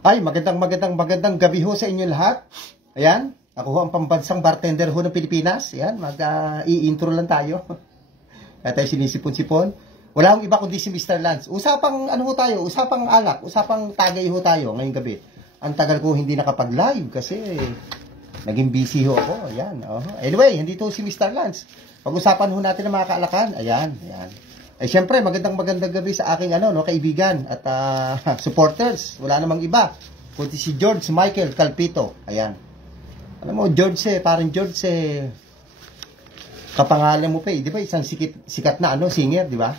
Ay, magandang gabi ho sa inyo lahat. Ayan, ako ho ang pambansang bartender ho ng Pilipinas. Ayan, i-intro lang tayo. Kaya tayo sinisipon-sipon. Wala akong iba kundi si Mr. Lance. Usapang ano ho tayo, usapang alak, usapang tagay ho tayo ngayong gabi. Ang tagal ko hindi nakapag-live kasi naging busy ho ako. Ayan, Anyway, hindi to si Mr. Lance. Pag-usapan ho natin ng mga kaalakan. Ayan. Eh, syempre, magandang gabi sa aking kaibigan at supporters. Wala namang iba, kundi si George Michael Calpito. Ayan. Alam mo, George parang George kapangalan mo pa di ba? Isang sikat na singer, di ba?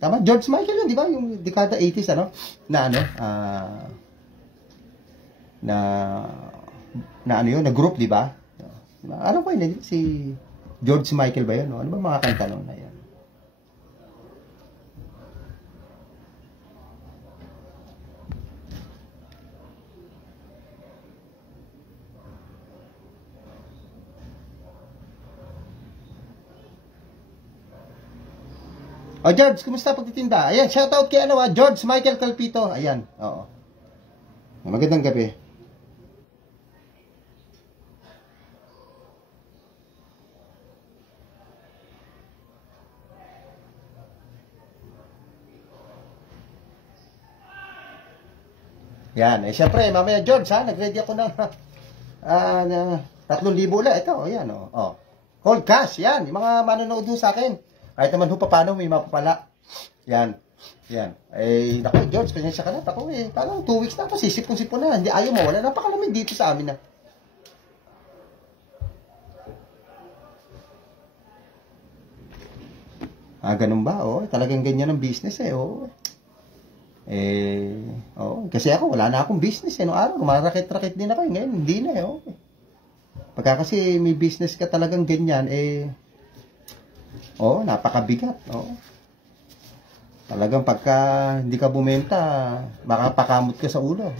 Tama, George Michael yun, di ba? Yung dekada 80s, na group, di ba? Ano ko yun, si George Michael ba yun? Ano ba mga kanta nun na yan? George, kumusta pagtitinda? Ayan, shoutout kay George Michael Calpito. Ayan, oo. Magandang gabi. Yan, syempre, mamaya George nag-ready ako ng 3,000 ulit. Ito, ayan, Cold cash, yan, yung mga manonood sa akin. Kahit naman ho paano, may mapapala. Yan. Eh, naku, George, pasensya ka na. Ako parang 2 weeks na ako, sisipon-sipon na. Hindi ayaw mo, wala napakalamig dito sa amin na. Ganun ba? Talagang ganyan ang business kasi ako, wala na akong business noong araw, marakit-rakit din ako ngayon, hindi na pagka kasi may business ka talagang ganyan, napakabigat, talagang pagka hindi ka bumenta, makapakamot ka sa ulo,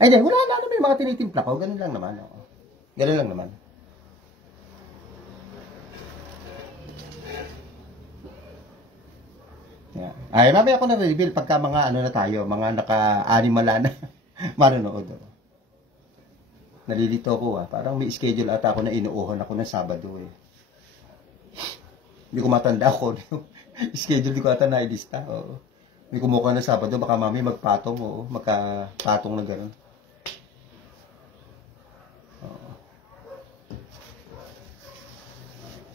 Ay, hindi, wala na naman yung mga tinitimpla ko. Ganun lang naman. Ganun lang naman. Yeah. Ay, mamaya ako na-reveal pagka mga na tayo, mga naka-animala na manonood. Nalilito ako Parang may schedule ata ako na inuuhon ako ng Sabado Hindi ko matanda ako. Schedule di ko ata nailista. May kumuha na Sabado, baka mami magpatong magkapatong na gano'n.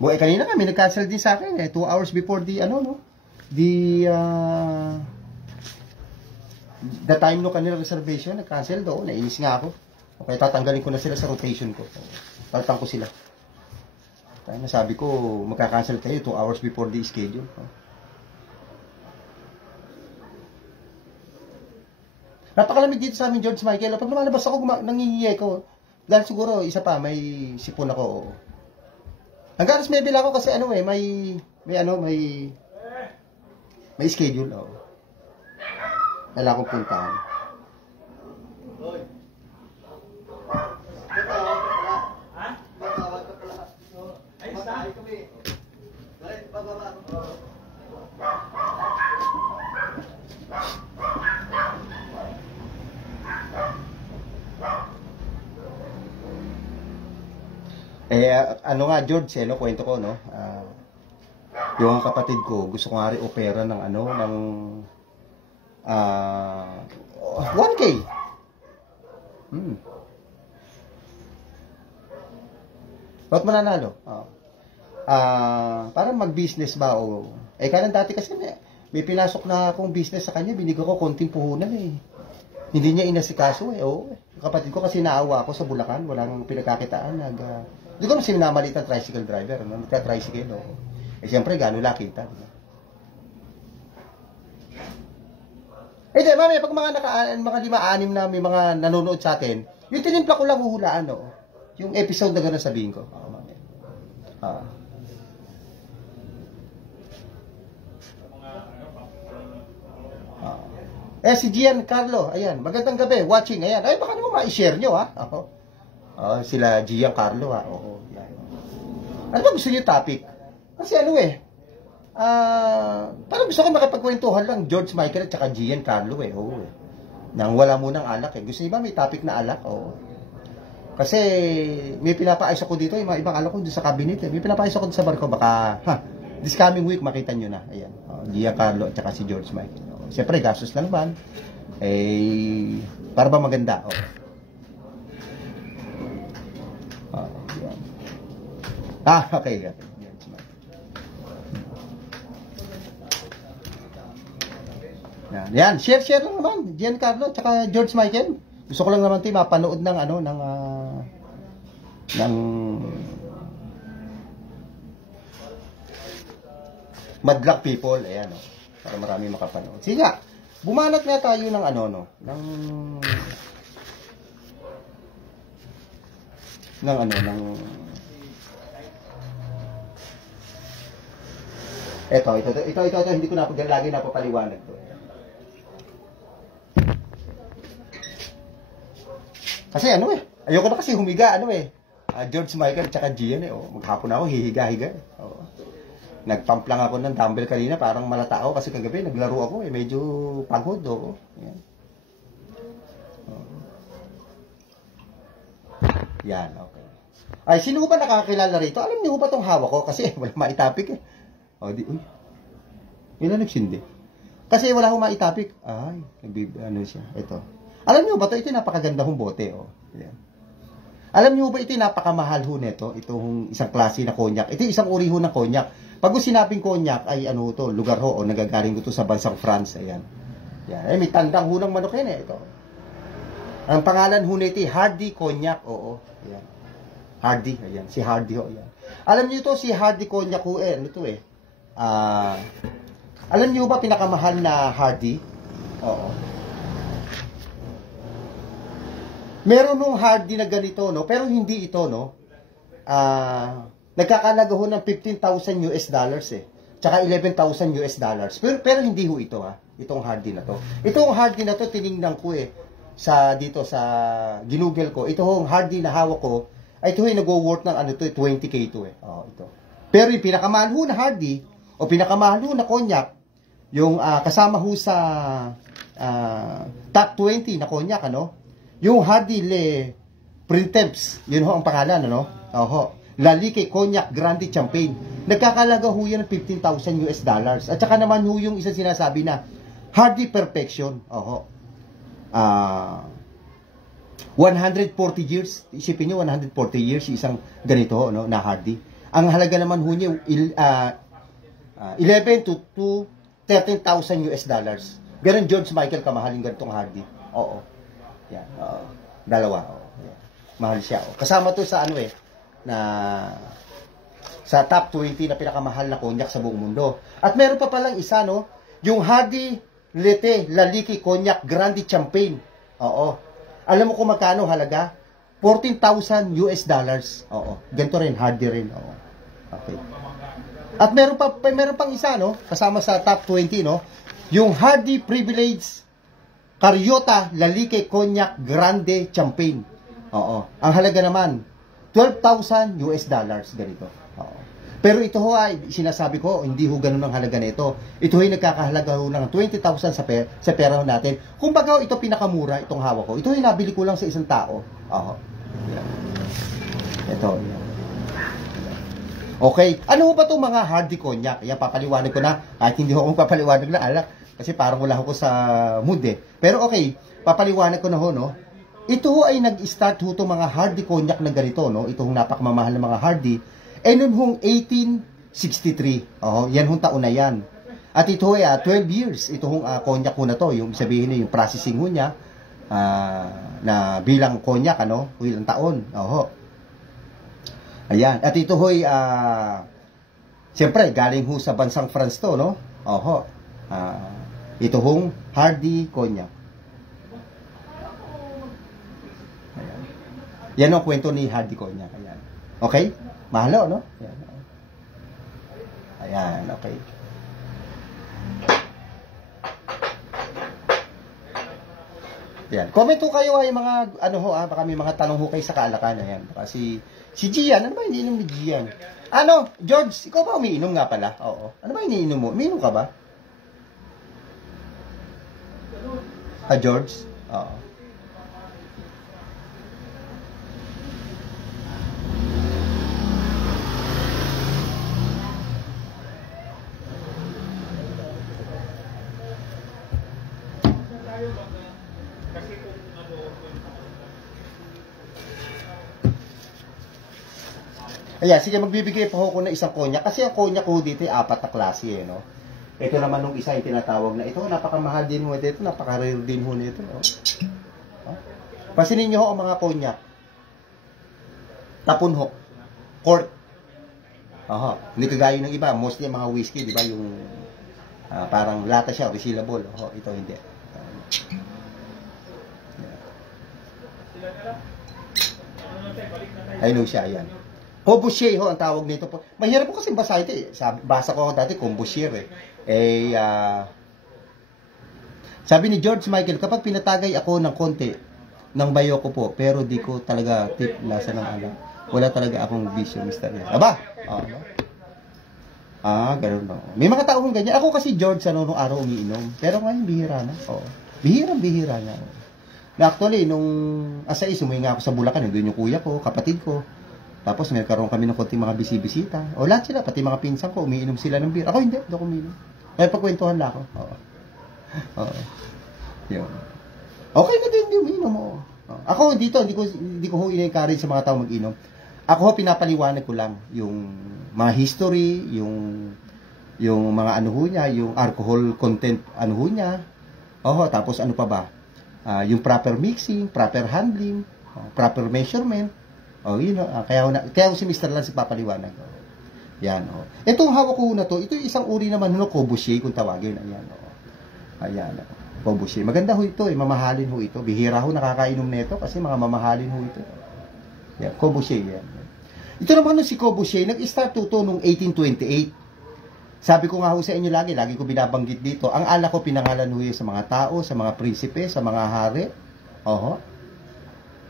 Kanina kami nag-cancel din sa akin 2 hours before the the time no kanila reservation, nag-cancel doon. Nainis nga ako. Okay, tatanggalin ko na sila sa rotation ko. Palitan ko sila. Kaya nasabi ko, magka-cancel kayo 2 hours before the schedule. Napakalamig dito sa amin, George Michael. Pag lumalabas ako, nangingiye ko. Dahil siguro, isa pa, may sipon ako. Hanggang alas 9 lang ako kasi may schedule. Kailangan kong puntahan. George, kwento ko, yung kapatid ko, gusto ko nga rin opera ng 1K. Ba't mananalo? Parang mag-business ba kaya dati kasi may pinasok na akong business sa kanya, binigyan ko konting puhunan Hindi niya inasikaso Kapatid ko kasi naawa ako sa Bulacan, walang pinagkakitaan, hindi ko naman sinamalit ang tricycle driver, nagka-tricycle, siyempre, gano'n lang kita. Eh, di, mami, pag mga 5-6 na may mga nanonood sa atin, yung tinimpla ko lang huhulaan, no? Yung episode na gano'n sabihin ko. Mami. Si Giancarlo, ayan, magandang gabi, watching, ayan. Ay, baka naman ma-share nyo, ha? Sila Giancarlo, ha? Oo, yan. Ano ba gusto nyo topic? Kasi parang gusto ko makapagkwentuhan lang George Michael at saka Giancarlo, Oo, Nang wala munang alak, Gusto niyo ba may topic na alak? Oo. Kasi may pinapaayos ako dito, yung mga ibang alak ko doon sa cabinet, May pinapaayos ako doon sa barko, baka, this coming week makita nyo na. Ayan, Giancarlo at saka si George Michael. Siyempre, gastos lang naman. Para ba maganda? Yan. Okay. Yan, share lang naman, Giancarlo, tsaka George Michael. Gusto ko lang naman mapanood ng Madlock people, ayan, para marami makapanood. Sige nga, bumanat nga tayo ng ito, hindi ko lagi napapaliwanag to. Kasi ayoko na kasi humiga, George Michael tsaka Gian, maghapon ako, hihiga-higa, Nagpump lang ako ng dumbbell kanina, parang malata ako kasi kagabi, naglaro ako, medyo pagod, Yan. Yan, okay. Ay, sino ba nakakilala rito? Alam niyo ba itong hawak ko? Kasi wala maitapik, Ilan nagsindi? Kasi wala akong maitapik. Ay, siya. Ito. Alam niyo ba ito? Ito yung napakaganda hong bote, Yan. Alam niyo ba ito yung napakamahal ho nito? Itong isang klase na konyak. Ito yung isang uri ho ng konyak. Pag sinabing konyak, ay lugar ho, nagagaling ko sa bansang France. Ayan. Yan. May tandang ho ng manok yan, Ito. Ang pangalan ho nito, Hardy Konyak. Oo. Ayan. Hardy. Ayan. Si Hardy ho. Ayan. Alam niyo ito, si Hardy Konyak ho, alam niyo ba pinakamahal na Hardy? Oo. Meron nung Hardy na ganito, pero hindi ito, nagkakalaga ho ng $15,000 Tsaka $11,000 Pero hindi ho ito, Itong Hardy na to. Itong Hardy na to, tiningnan ko, dito sa ginugel ko. Ito hong Hardy na hawak ko, ay ito nag-worth ng 20K ito, ito. Pero yung pinakamahal ho na Hardy, o pinakamahal ho na konyak, yung kasama ho sa top 20 na konyak, yung Hardy Le Printemps, yun ho ang pangalan, Lalique Cognac Grande Champagne. Nagkakalaga ho yan ng $15,000 At saka naman ho yung isang sinasabi na Hardy Perfection. 140 years. Isipin nyo, 140 years isang ganito, na Hardy. Ang halaga naman ho niya, 11 to $13,000 Ganun George Michael kamahal yung ganitong Hardy. Yan. Dalawa. Yan. Mahal siya. Kasama to sa na sa top 20 na pinakamahal na konyak sa buong mundo. At meron pa palang isa, yung Hardy Lete Lalique Cognac Grande Champagne. Alam mo kung magkano halaga? $14,000 Ganito rin, Hardy rin. Okay. At meron pang isa, kasama sa top 20, yung Hardy Privilege Cariota Lalique Cognac Grande Champagne. Ang halaga naman $12,000 ganito. Pero ito ho ay sinasabi ko, hindi ho ganun ang halaga nito. Ito ay nagkakahalaga ho ng 20,000 sa pera ho natin. Kung baga ito pinakamura itong hawak ko. Ito ay nabili ko lang sa isang tao. Yan. Ito. Yan. Okay. Ano ba itong mga Hardy Cognac? Yan, papaliwanag ko na. Kahit hindi ho akong papaliwanag na alak. Kasi parang wala ako sa mood Pero okay, papaliwanag ko na ho, Ito ay nag-start ho itong mga Hardy Cognac na ganito, Itong napakamamahal na mga Hardy. Noon hong 1863. Yan hong taon na yan. At ito ay 12 years. Ito hong cognac ho na to. Yung sabihin niyo, yung processing ho niya, na bilang cognac, ilang taon. Ayan. At ito ho ay, siyempre, galing ho sa bansang France to, Ito hong Hardy Cognac. Ayan. Yan ang kwento ni Hardy Cognac. Ayan. Okay? Mahalo, no? Ayan. Ayan, okay. Ayan. Comment ho kayo ay mga, ano ho, baka may mga tanong ho kayo sa kaalakan. Ayan. Baka si Gian, ano ba iniinom ni Gian? Ano, George, ikaw ba umiinom nga pala? Oo. Ano ba iniinom mo? Umiinom ka ba? George? Oo. Ayan, sige, magbibigay pa ako ng isang konyak. Kasi ang konyak ko dito ay 4 na klase, eh, no? Ito naman nung isa yung tinatawag na ito, napakamahal din ho dito, napaka-rare din ho nito. Oh. Oh. Pasinin nyo ho ang mga konyak. Tapon ho. Cork. Aha. Hindi kagaya ng iba, mostly mga whiskey, di ba? Yung parang lata siya, resealable. Oh, ito hindi. Ayun siya, ayan. Combustier ho ang tawag nito po. Mahirap po kasi basahin ito eh. Basa ko dati Combustier eh. Sabi ni George Michael, kapag pinatagay ako ng konti ng bayo ko po, pero di ko talaga tip lasa ng alam. Wala talaga akong bisyo, Mr. Yan. Aba? Ganun lang. May mga tao kong ganyan. Ako kasi George, nung araw umiinom. Pero ngayon, bihira na. Oo. Bihira na. Na actually, nung asais, umuwi nga ako sa Bulacan. Doon yung kuya ko, kapatid ko. Tapos may karoon kami ng konting mga bisibisita. O lahat sila, pati mga pinsan ko, umiinom sila ng beer. Ako hindi ako umiinom. Kaya pagkwentuhan lang ako. Oo. Yun. Okay na din, hindi umiinom mo. Ako dito, hindi ko i-encourage sa mga tao mag-inom. Ako pinapaliwanag ko lang yung mga history, yung mga ano ho niya, yung alcohol content ano ho niya. Tapos ano pa ba? Yung proper mixing, proper handling, proper measurement. Yun, kaya si Mr. Lance papaliwanag. Yan, Itong hawak ko na to, ito yung isang uri naman ng Combustier kung tawagin. Ayan, Ayan, Combustier. Maganda ho ito, mamahalin ho ito. Bihira ho nakakainom nito kasi mga mamahalin ho ito. Yan, Combustier, yan. Ito naman si Combustier, nag-start to noong 1828. Sabi ko nga ho sa inyo lagi ko binabanggit dito, ang alak ko pinangalan ho sa mga tao, sa mga prinsipe, sa mga hari.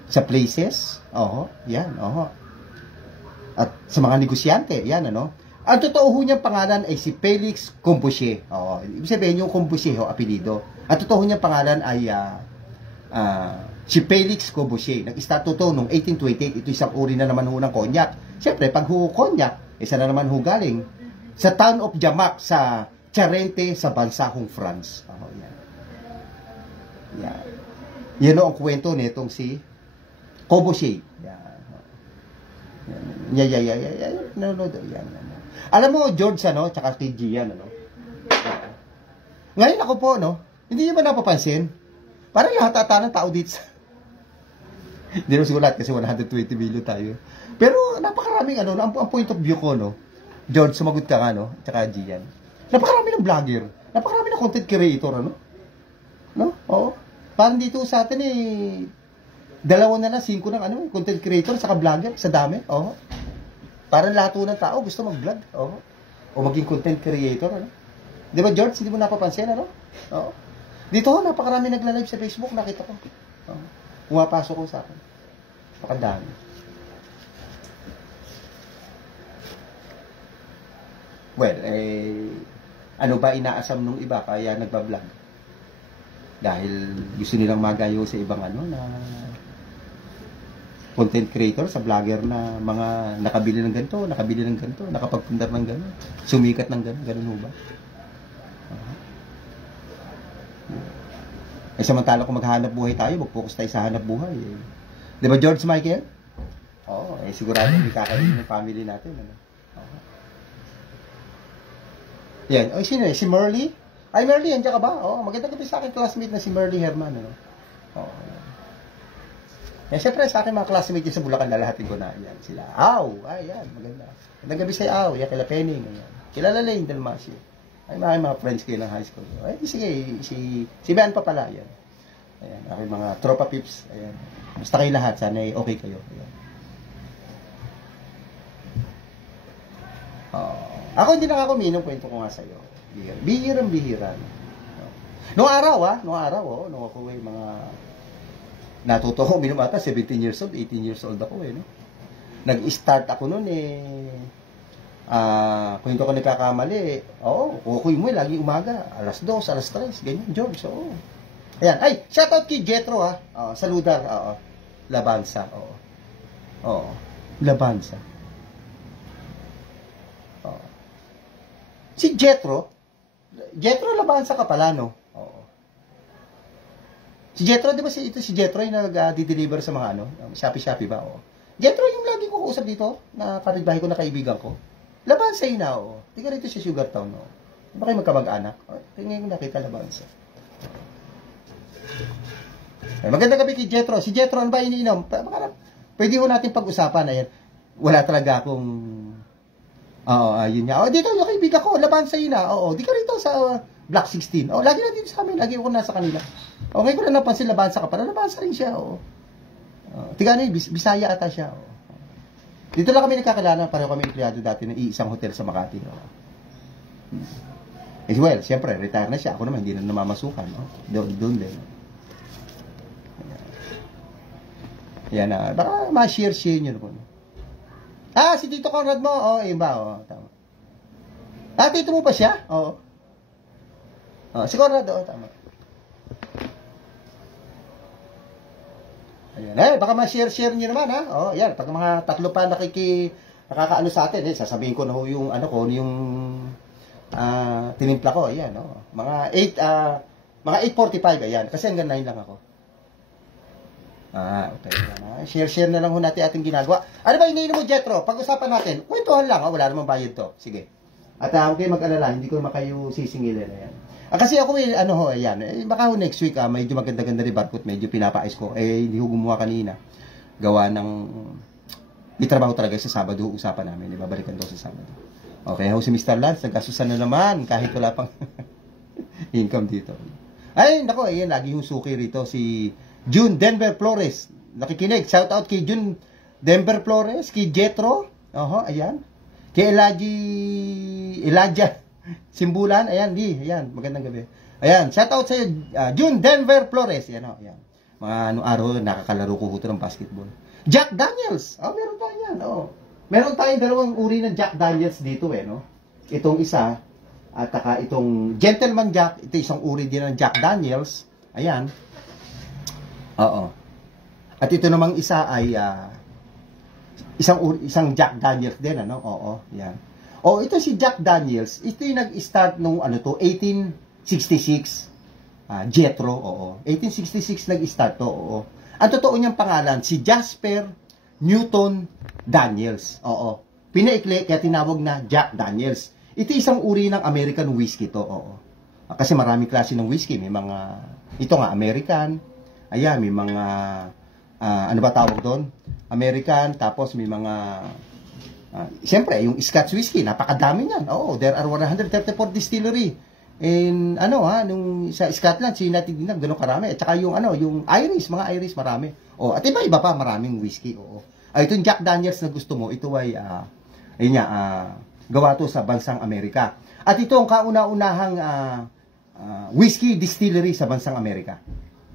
Sa places, yan, at sa mga negosyante, yan, Ang totoo ho niyang pangalan ay si Felix Combustier. Ibig sabihin yung Combustier, apelido. Ang totoo niyang pangalan ay si Felix Combustier. Nag-start to noong 1828. Ito isang uri na naman ho ng cognac. Siyempre, pag ho cognac, isa na naman ho galing sa town of Jamac, sa Charente, sa bansahong France. Yan. Yan ang kwento nitong si Combustier. Yan. Alam mo, George, tsaka kay Gian, Ngayon ako po, hindi niyo ba napapansin? Parang lahat ata ng tao dito. Hindi naman siguro lahat kasi 120 million tayo. Pero napakaraming, ang point of view ko, George, sumagot ka nga, tsaka Gian. Napakarami ng vlogger. Napakarami ng content creator, Oo. Parang dito sa atin, 2 na lang, 5 ng content creator, saka vlogger, sa dami. Parang lahat ng tao gusto mag-vlog. O maging content creator. Di ba, George? Hindi mo napapansin, Dito, napakarami nagla-live sa Facebook, nakita ko. Pumapasok ko sa akin. Napakadami. Well, ano ba inaasam nung iba kaya nagbablog? Dahil gusto nilang magayo sa ibang na content creator, sa vlogger na mga nakabili ng ganito, nakapagpundar ng ganito, sumikat ng ganun ho ba? Samantala kung maghanap buhay tayo, mag-focus tayo sa hanap buhay. Di ba, George Michael? Sigurado may kakainin ng family natin. Yan. Sino si Merly? Ay, Merly, nandiyan ka ba? Maganda ka sa akin classmate na si Merly Herman. Siyempre, sa akin mga classmate sa Bulacan, lalahatin ko na. Yan, sila. Aw! Yan, maganda. Magandang gabi sa'yo, Aw. Yan, kila Penning. Yan. Kilala Lane Dalmasio. Ay, mga friends kayo ng high school. Ay, sige, si Ben pa pala, yan. Ayan, aking mga tropa pips. Ayan. Basta kayo lahat, sana okay kayo. Ayan. Ako hindi na ako minum, kwento ko nga sa'yo. Bihirang-bihira. Noong araw, nung ako mga natuto ko, minum ata, 17 years old, 18 years old ako no? Nag-start ako noon kung hindi ako nagkakamali, kukuy mo lagi umaga, alas 2, alas 3, ganyan, George, Ayan, ay, shoutout kay Jetro, saludar, Labansa, Labansa. Si Jetro Labansa ka pala, no? Si Jetro, di ba si Jetro yung nag-deliver sa mga Shopee ba? Jetro yung lagi ko kausap dito, na kapitbahay ko na kaibigan ko. Labansa yun na, Di ka rito sa Sugar Town, Di ba kayo magkamag-anak? Tingin ko nakita Labansa. Ay, magandang gabi kay Jetro. Si Jetro, ano ba iniinom? Pwede ko natin pag-usapan, ayan. Wala talaga akong yun nga. Dito yung kaibigan ko, Labansa yun na. Di ka rito sa Block 16. Lagi na dito sa amin. Lagi ako nasa kanila. Ngayon ko na napansin, Labansa ka pala. Labansa rin siya, Tiga Bisaya ata siya, Dito lang kami nagkakilala. Pareho kami empleyado dati ng isang hotel sa Makati, well, siyempre, retire na siya. Ako naman, hindi na namamasukan, Doon din. Yan na. Baka ma-share nyo naman. Si Tito Conrad mo? Iba, tama. Tito mo pa siya? Si Conrad, tama. Ayan, baka ma-share nyo naman, yan, pag mga tatlo pa nakakaano sa atin, sasabihin ko na yung, yung, tinimpla ko, ayan, mga 8:45, ayan, kasi hanggang 9 lang ako. Okay. Share na lang ho natin ating ginagawa. Ano ba iniinom mo, Jetro? Pag-usapan natin. Kwentuhan lang, wala namang bayad to. Sige. At huwag kayo mag-alala, hindi ko makayo sisingilin. Ayan. Kasi ako ayan. Baka ho next week, medyo maganda-ganda rin barkot, medyo pinapais ko. Hindi ko gumawa kanina. Gawa ng, may trabaho talaga sa Sabado, usapan namin. Ibabalikan daw sa Sabado. Okay, ho si Mr. Lance, nagkasusan na naman, kahit wala pang income dito. Ay, nako, ayan, lagi yung suki rito, si June Denver Flores. Nakikinig. Shout out kay June Denver Flores, kay Jetro. Ayan. Kay Elijah Simbulan. Ayan, ayan. Magandang gabi. Ayan. Shout out sa June Denver Flores. Ayan, ayan. Mga araw, nakakalaro ko ng basketball. Jack Daniels. Meron tayo yan. Meron tayong dalawang uri ng Jack Daniels dito, Itong isa, at itong Gentleman Jack. Ito isang uri din ng Jack Daniels. Ayan. At ito namang isa ay isang Jack Daniels din, yan. Ito si Jack Daniels, ito yung nag-start nung 1866. Jetro, 1866 nag-start to, Ang totoo niyang pangalan si Jasper Newton Daniels. Pinaikli kaya tinawag na Jack Daniels. Ito isang uri ng American whiskey to, Kasi maraming klase ng whiskey, may mga American. Ayan, may mga, ano ba tawag doon? American, tapos may mga, siyempre, yung Scotch whiskey, napakadami niyan. There are 134 distillery. And, nung sa Scotland, sinatiginan, gano'ng karami. At saka yung, yung Irish, mga Irish, marami. At iba pa, maraming whiskey, itong Jack Daniels na gusto mo, ito ay, gawa to sa bansang Amerika. At ito ang kauna-unahang, whiskey distillery sa bansang Amerika.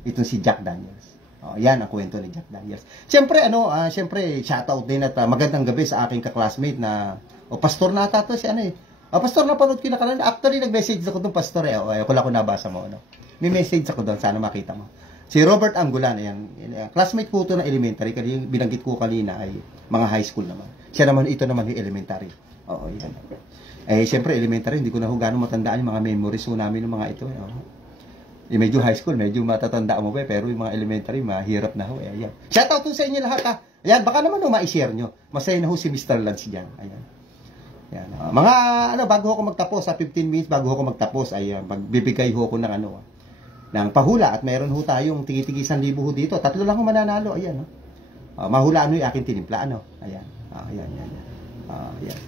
Itong si Jack Daniels. Yan ang kwento ni Jack Daniels. Siyempre, siyempre, shoutout din at magandang gabi sa aking ka-classmate na, pastor na ata to, si pastor na panood ko na kanina. Actually, nag-message ako doon, pastor, Ako lang kung nabasa mo, May message ako doon, sana makita mo. Si Robert Angulan, ayan, classmate ko ito na elementary, kasi yung binanggit ko kanina ay mga high school naman. Siya naman, ito naman yung elementary. Yan. Siyempre, elementary, hindi ko na gano'ng matandaan yung mga memories ko namin ng mga ito, medyo high school, medyo matatanda mo pero yung mga elementary, mahirap na ho. Ayan. Shoutout sa inyo lahat, Ayan, baka naman ma-share nyo. Masaya na ho si Mr. Lance dyan. Ayan. Ayan. Mga, bago ako magtapos, 15 minutes bago ako magtapos, ay magbibigay ho ako ng, ng pahula. At meron ho tayong tigi-tigi 1,000 ho dito. 3 lang ho mananalo. Ayan, mahulaan ho yung aking tinimpla, Ayan. Ayan. Ayan.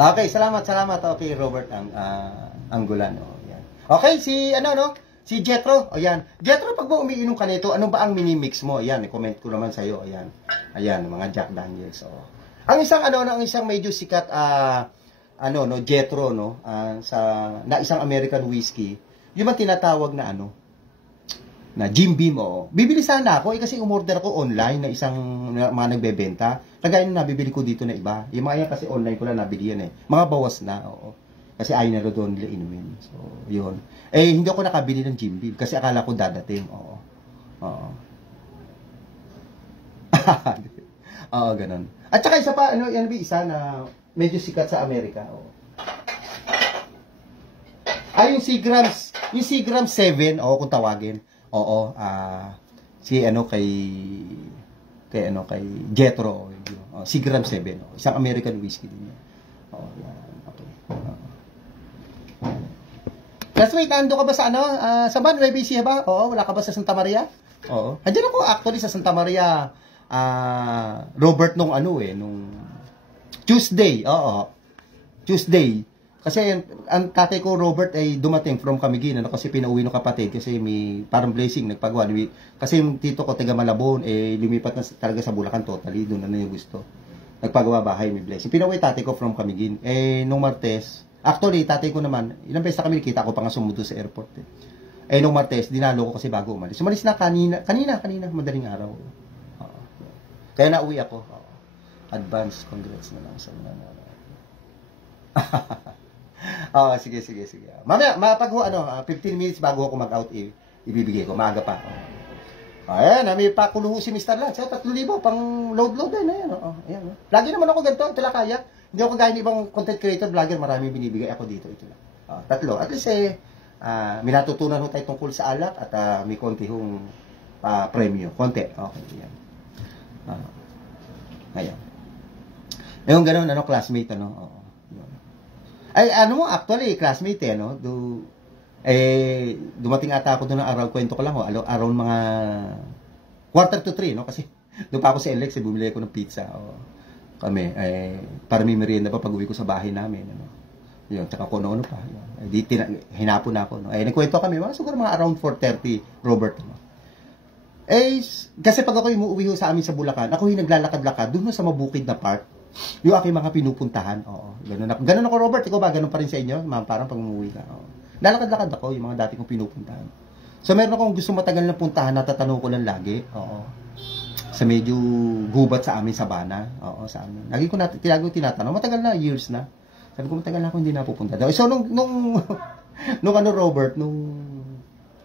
Okay, salamat. Okay, Robert Anggulan. Yan. Okay, si si Jetro. Ayan. Jetro, pag mo umiinom ka nito, ano ba ang mini-mix mo? Ayan, i-comment ko naman sa iyo. Ayan. Ayan, mga Jack Daniels. Ang isang ang isang medyo sikat Jetro na isang American whiskey, yung man tinatawag na na Jim Beam. Bibili sana ako kasi umorder ako online na isang mga nagbebenta. Kagaya nung nabibili ko dito na iba. Yung mga yan kasi online ko lang nabili yan Mga bawas na, Kasi ayaw na doon nila inumin. So, yun. Hindi ako nakabili ng Jim Beam kasi akala ko dadating. Ganun. At saka isa pa, isa na medyo sikat sa Amerika. Yung Seagram 7, kung tawagin. Kay Jetro, Seagram 7, isang American whiskey din yan. Yan. Okay. Classmate, nando ka ba sa sa Nueva Ecija ba? Wala ka ba sa Santa Maria? Andiyan ako actually sa Santa Maria, Robert, nung Tuesday. Tuesday. Kasi ang tatay ko, Robert, ay dumating from Camiguin, kasi pinauwi ng kapatid kasi may parang blessing, nagpagawa. Kasi yung tito ko, taga Malabon, lumipat na talaga sa Bulacan totally, doon na yung gusto. Nagpagawa bahay, may blessing. Pinauwi tatay ko from Camiguin. Nung Martes, actually, tatay ko naman, ilang beses na kami nakita ko pa nga sumundo sa airport. Nung Martes, dinalo ko kasi bago umalis. Umalis na kanina, madaling araw. Kaya nauwi ako. Advance congrats na lang sa mga sige. Mamaya, 15 minutes bago ako mag-out, ibibigay ko. Maaga pa. Ayan, may pakuluho si Mr. Lance. 3,000 pang load din. Ayan. Lagi naman ako ganito. Ito lang kaya. Hindi ako gaya ng ibang content creator, vlogger. Marami binibigay ako dito. Ito lang. 3. At least, may natutunan ho tayo tungkol sa alak at may konti hong premyo. Konti. Okay, yan. Ayan. Yung ganun, classmate, actually, classmate, dumating ata ako doon ng araw, kwento ko lang, araw mga 2:45, kasi doon pa ako sa LX, bumili ako ng pizza, kami, para may merienda pa pag-uwi ko sa bahay namin, yun, tsaka kung ano pa, hinapon na ako, nagkwento kami, siguro mga around 4:30, Robert, kasi pag ako umuwi sa amin sa Bulacan, ako yung naglalakad-lakad, doon sa mabukid na park, yung aking mga pinupuntahan. Ganun ako, Robert. Ikaw ba? Ganun pa rin sa inyo? Parang pag umuwi ka. Lalakad-lakad ako, yung mga dati kong pinupuntahan. So, meron akong gusto matagal na puntahan, natatanong ko lang lagi. Sa medyo gubat sa amin, Sabana. Sa amin. Lagi ko tinatanong. Matagal na, years na. Sabi ko, matagal na ako hindi napupunta daw. So, nung Robert, nung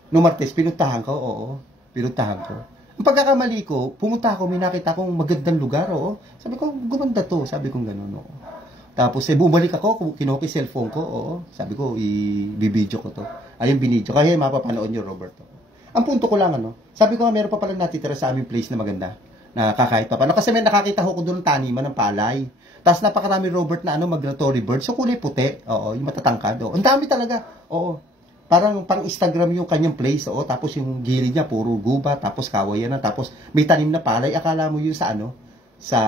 Martes, pinuntahan ko. Pinuntahan ko. Ang pagkakamali ko, pumunta ako, may nakita akong magandang lugar, Sabi ko, gumanda to. Sabi ko gano'n, Tapos, bumalik ako, kinuha cellphone ko, Sabi ko, i-video ko to. Ayun, binidyo. Kaya mapapanood nyo, Robert. Ang punto ko lang, sabi ko, meron pa palang natitira sa aming place na maganda. Na kakahit pa. Kasi may nakakita ko doon ng taniman ng palay. Tapos, napakarami, Robert, na migratory bird. So, kulay puti. Yung matatangkad. Ang dami talaga. Parang pang-Instagram yung kanyang place, tapos yung gilid niya puro guba, tapos kawayan na, tapos may tanim na palay, akala mo yun sa sa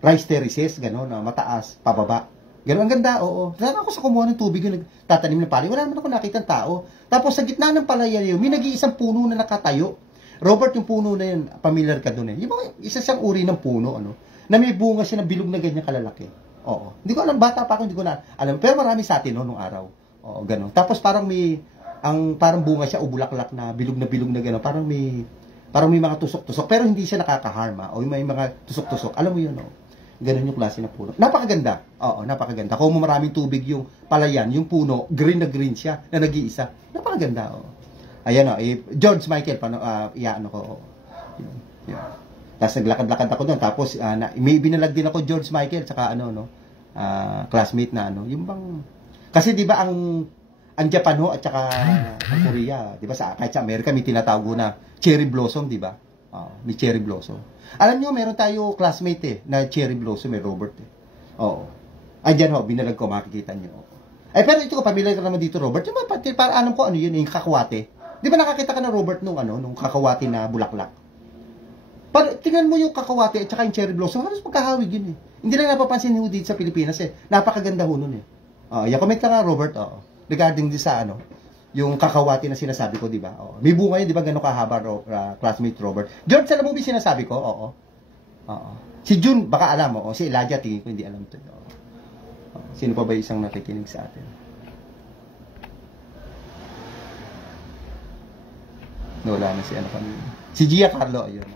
rice terraces, gano'n, mataas, pababa. Gano'n, ang ganda, Saan ako sa kumuha ng tubig yung nagtatanim ng palay, wala naman ako nakita ng tao. Tapos sa gitna ng palayan yun, may nag-iisang puno na nakatayo. Robert, yung puno na yun, familiar ka doon Yung isa siyang uri ng puno, na may bunga siya na bilog na ganyan kalalaki. Hindi ko alam, bata pa ako, hindi ko na alam. Pero marami sa atin, nung araw. Ganun. Tapos parang parang bunga siya o bulaklak na bilog na gano'n. Parang may mga tusok-tusok. Pero hindi siya nakaka-harm, o may mga tusok-tusok. Alam mo yun, Ganun yung klase ng puno. Napakaganda. Napakaganda. Kung maraming tubig yung palayan, yung puno, green na green siya, na nag-iisa. Napakaganda, Ayan, George Michael, iyaano ko, Yun. Tapos naglakad-lakad ako doon. Tapos, may binalag din ako George Michael, tsaka classmate na yung bang, kasi 'di ba ang Japan at saka ang Korea, 'di ba kahit sa Amerika may tinatawag na cherry blossom, 'di ba? May cherry blossom. Alam niyo, meron tayo classmate na cherry blossom, Robert. Andiyan binalag ko, makikita niyo. Pero ito ko pamilya ka naman dito, Robert. Yung para alam ko yun, yung kakakwate. 'Di ba nakakita ka na, Robert, nung kakakwate na bulaklak? Tingnan mo yung kakakwate at saka yung cherry blossom, halos magkahawig yun Hindi lang napapansin ho dito sa Pilipinas eh. Napakaganda ho nun eh. Comment ka nga, Robert, regarding din sa yung kakawati na sinasabi ko, di ba? May bunga yun, di ba, gano'ng kahaba, classmate Robert. George, alam mo ba sinasabi ko? Oo. Si June, baka alam mo. Si Elijah, tingin ko, hindi alam ito. Sino pa ba isang nakikinig sa atin? Wala na si ano kanina. Si Gia Carlo, ayun.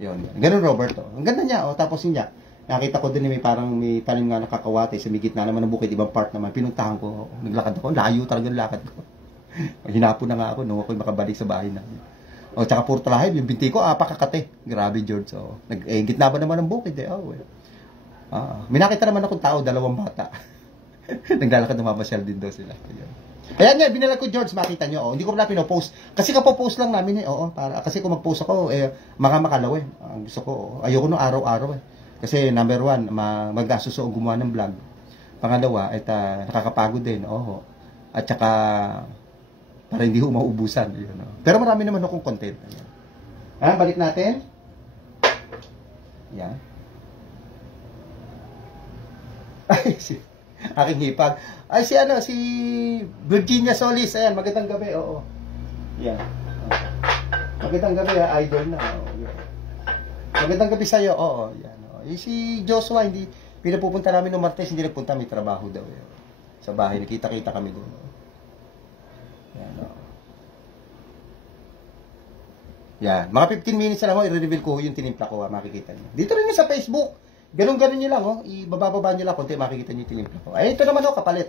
Yun. Ganun, Robert. Ang ganda niya, tapos niya. Nakita ko din may parang may tanim nga nakakawate sa may gitna naman ng bukid, ibang part naman. Pinuntahan ko, naglakad ako, layo talaga ang lakad ko. Hinapon na nga ako nung ako'y makabalik sa bahay namin. Tsaka puro talahib, yung binti ko, apakakate. Grabe, George. Gitna ba naman ng bukid eh. May nakita naman akong tao, 2 bata. Naglalakad na mamasyal din daw sila. Ayan nga, binalag ko, George, makita nyo. Hindi ko pala pinopost. Kasi kapopost lang namin eh. Kasi kung magpost ako, makalaw eh. Gusto ko, ayoko nung araw-araw eh. Kasi number 1, mag-asos ako gumawa ng vlog. Pangalawa, nakakapagod din. At saka, para hindi ho maubusan. Pero marami naman akong content. Balik natin. Yan. Ay, aking hipag. Ay, si Virginia Solis. Ayan, magandang gabi. Yan. Magandang gabi, idol na. Magandang gabi sa'yo. Yan. Si Joshua, hindi, pinapupunta namin ng Martes, hindi nagpunta, may trabaho daw. Sa bahay, nakita-kita kami doon. Yan, Yan. Mga 15 minutes na lang, i-reveal ko yung tinimpla ko, makikita niyo. Dito rin sa Facebook. Ganun-ganun nyo lang, ibababa nyo lang konti, makikita nyo yung tinimpla ko. Ay, ito naman, kapalit,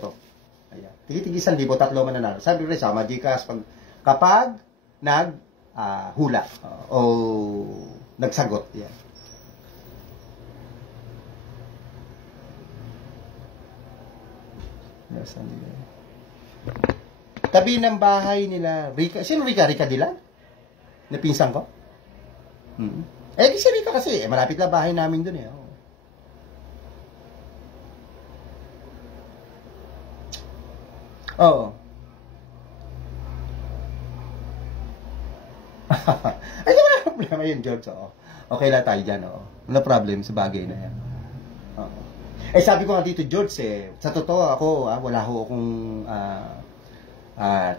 Ayan. Tigi-tigi 1,000, 3 mananalo. Sabi rin, sama Gcash, kapag hula, o nagsagot. Yan. Tabi ng bahay nila Rica. Sino Rica? Rica Dilan? Napinsan ko? Di si Rica kasi malapit na bahay namin dun eh. Ay, wala problema yun, George. Okay lang tayo dyan. Wala problem sa bagay na yan. Sabi ko nga dito, George, sa totoo ako, wala ho akong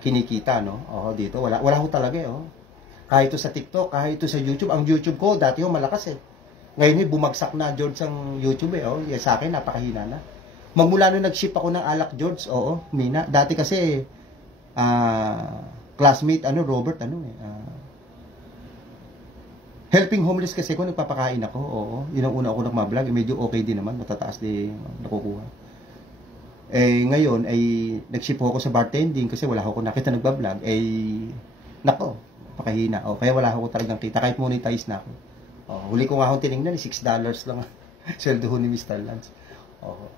kinikita, dito. Wala ho talaga, Kahit ito sa TikTok, kahit ito sa YouTube. Ang YouTube ko, dati malakas, Ngayon, bumagsak na, George, ang YouTube, Yan sa akin, napakahina na. Magmula nung nag-ship ako ng alak, George, mina. Dati kasi, classmate, Robert, helping homeless kasi ko, nagpapakain ako, Yun ang una ako nagmablog, medyo okay din naman, matataas din nakukuha. Ngayon, nag-ship ako sa bartending kasi wala ako nakita nagbablog, nako, pakahina. Kaya wala ako talagang kita, kahit monetize na ako. Huli ko nga akong tinignan, $6 lang, sweldo ho ni Mr. Lance. Okay.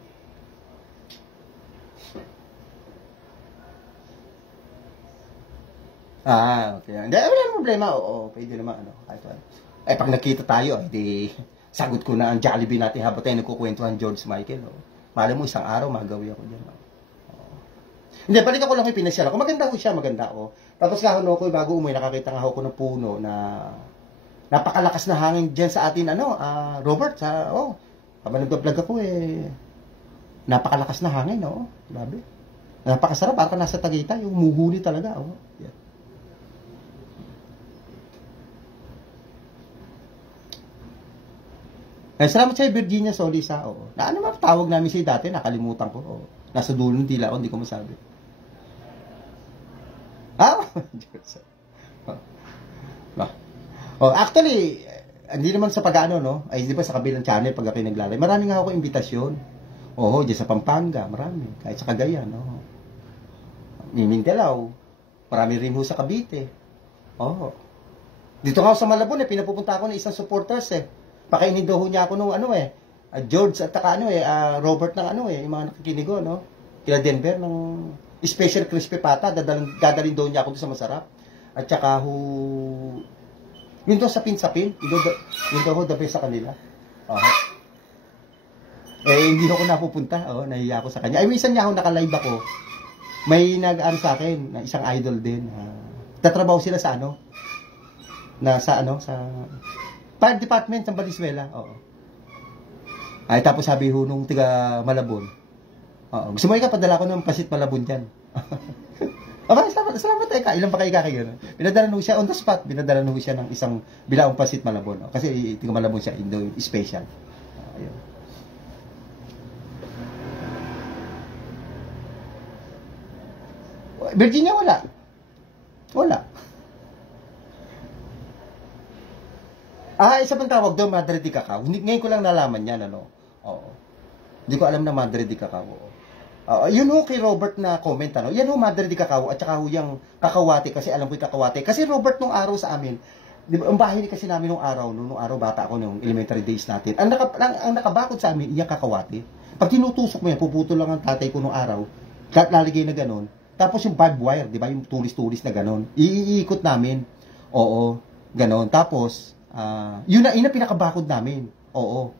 Hindi, wala nang problema. Pwede naman, kahit ano. Pag nakita tayo, sagot ko na ang Jollibee natin habang tayo nagkukwentuhan, George Michael. Malay mo, isang araw, magawi ako dyan. Hindi, balik ako lang yung pinasyal ako. Maganda ko siya, maganda ako. Tapos nga, ko, bago umuwi, nakakita nga ako ng puno na napakalakas na hangin dyan sa atin, Robert, habang nag-vlog ako, napakalakas na hangin, grabe. Napakasarap, parang nasa Tagaytay, yung muhuli talaga, yeah. Salamat sa Virginia Solis, Na ano tawag namin siya dati, nakalimutan ko. Nasa dulo ng tila ko, hindi ko masabi. Actually, hindi naman sa pag-ano, di ba sa kabilang channel, pag ako naglalay, marami nga ako imbitasyon. Diyan sa Pampanga, marami. Kahit sa Cagayan, Mindanao, marami rin ho sa Cavite. Dito nga ako sa Malabon, pinapupunta ako ng isang supporters, Pakainin daw niya ako nung George at taka Robert ng yung mga nakikinig ko, kila Denver ng special crispy pata, dadalhin daw niya ako sa masarap. At saka yun daw sapin-sapin, yun daw the best sa kanila. Hindi ako napupunta, nahiya ako sa kanya. Minsan niya ako naka-live ako. May nag-ano sa akin, na isang idol din. Tatrabaho sila sa sa fire department sa Valenzuela. Ay, tapos sabi ho nung tiga Malabon, gusto mo padala ko ng pasit Malabon dyan. Okay, salamat Eka. Ilan pa kayo kakayo? Pinadala nung siya on the spot. Pinadala nung siya ng isang bilaong pasit Malabon. Kasi tiga Malabon siya, Indo special. Ayun. Virginia, wala. Wala. Isa pang tawag doon, Madre de Cacao. Ngayon ko lang nalaman yan, ano. Oo. Hindi ko alam na Madre de Cacao. Yun ho kay Robert na comment, ano. Yan ho, Madre de Cacao, at saka ho yung kakawate, kasi alam ko yung kakawate. Kasi Robert, nung araw sa amin, di ba, ang bahay kasi namin nung araw bata ako, nung elementary days natin, ang nakabakod sa amin, yung kakawate. Pag tinutusok mo yan, puputol lang ang tatay ko nung araw, lalagay na ganon. Tapos yung barbed wire, di ba, yung tulis-tulis na ganon, iikot namin. Oo, ganon. Tapos, yun na pinakabakod namin. Oo.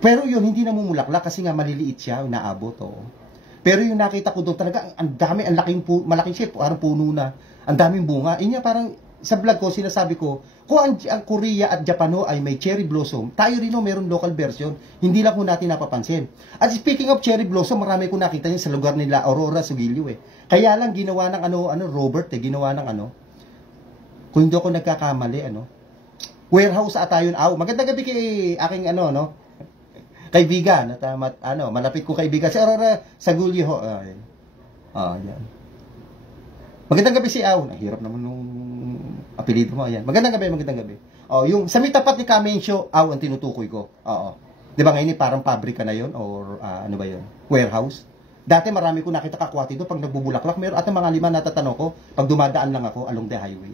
Pero yun, hindi namumulaklak kasi nga maliliit siya, naabot. Oo. Pero yung nakita ko doon talaga, ang dami, malaking shape, parang puno na, ang daming bunga. Inya parang, sa vlog ko, sinasabi ko, kung ang Korea at Japan ho ay may cherry blossom, tayo rin ho meron local version, hindi lang ho natin napapansin. At speaking of cherry blossom, marami ko nakita yun sa lugar nila, Aurora, Sugilio Kaya lang, ginawa ng Robert ginawa ng kung hindi ako nagkakamali, warehouse ata yun. Magandang gabi kay aking kaibigan at malapit ko kaibigan si Aurora Sagulyo ho. Yan. Magandang gabi si Aw. Hirap naman nung apelido mo. Ayan. Magandang gabi. Yung sa may tapat ni Kamencio, Aw ang tinutukoy ko. Di ba ngayon parang pabrika na yon or ano ba yon? Warehouse. Dati marami ko nakita kakwati doon pag nagbubulaklak. Meron at mga 5 natatanong ko pag dumadaan lang ako along the highway.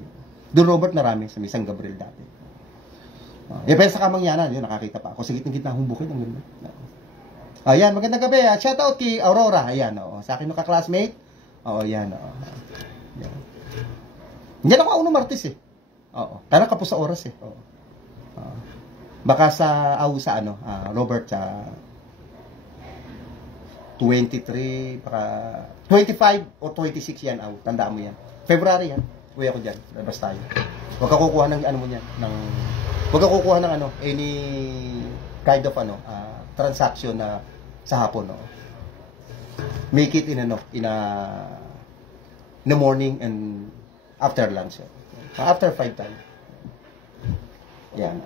Doon Robert marami sa San Gabriel dati. Pero sa Kamangyanan, yun nakakita pa ako. Sa gitna ng bukid ang ganda. Ayan, magandang gabi. Shout out kay Aurora. Ayan, sa akin yung ka-classmate. Yan. Yan. Hindi ako unang Martes Tara ka po sa oras baka sa Robert sa 23, baka 25 o 26 yan tandaan mo yan. February yan. Uwi ako dyan. Labas tayo. Huwag ka kukuha ng mo yan. Huwag ka kukuha ng any kind of transaction na sa hapon. Make it in the morning and after lunch. After 5 time. Yan.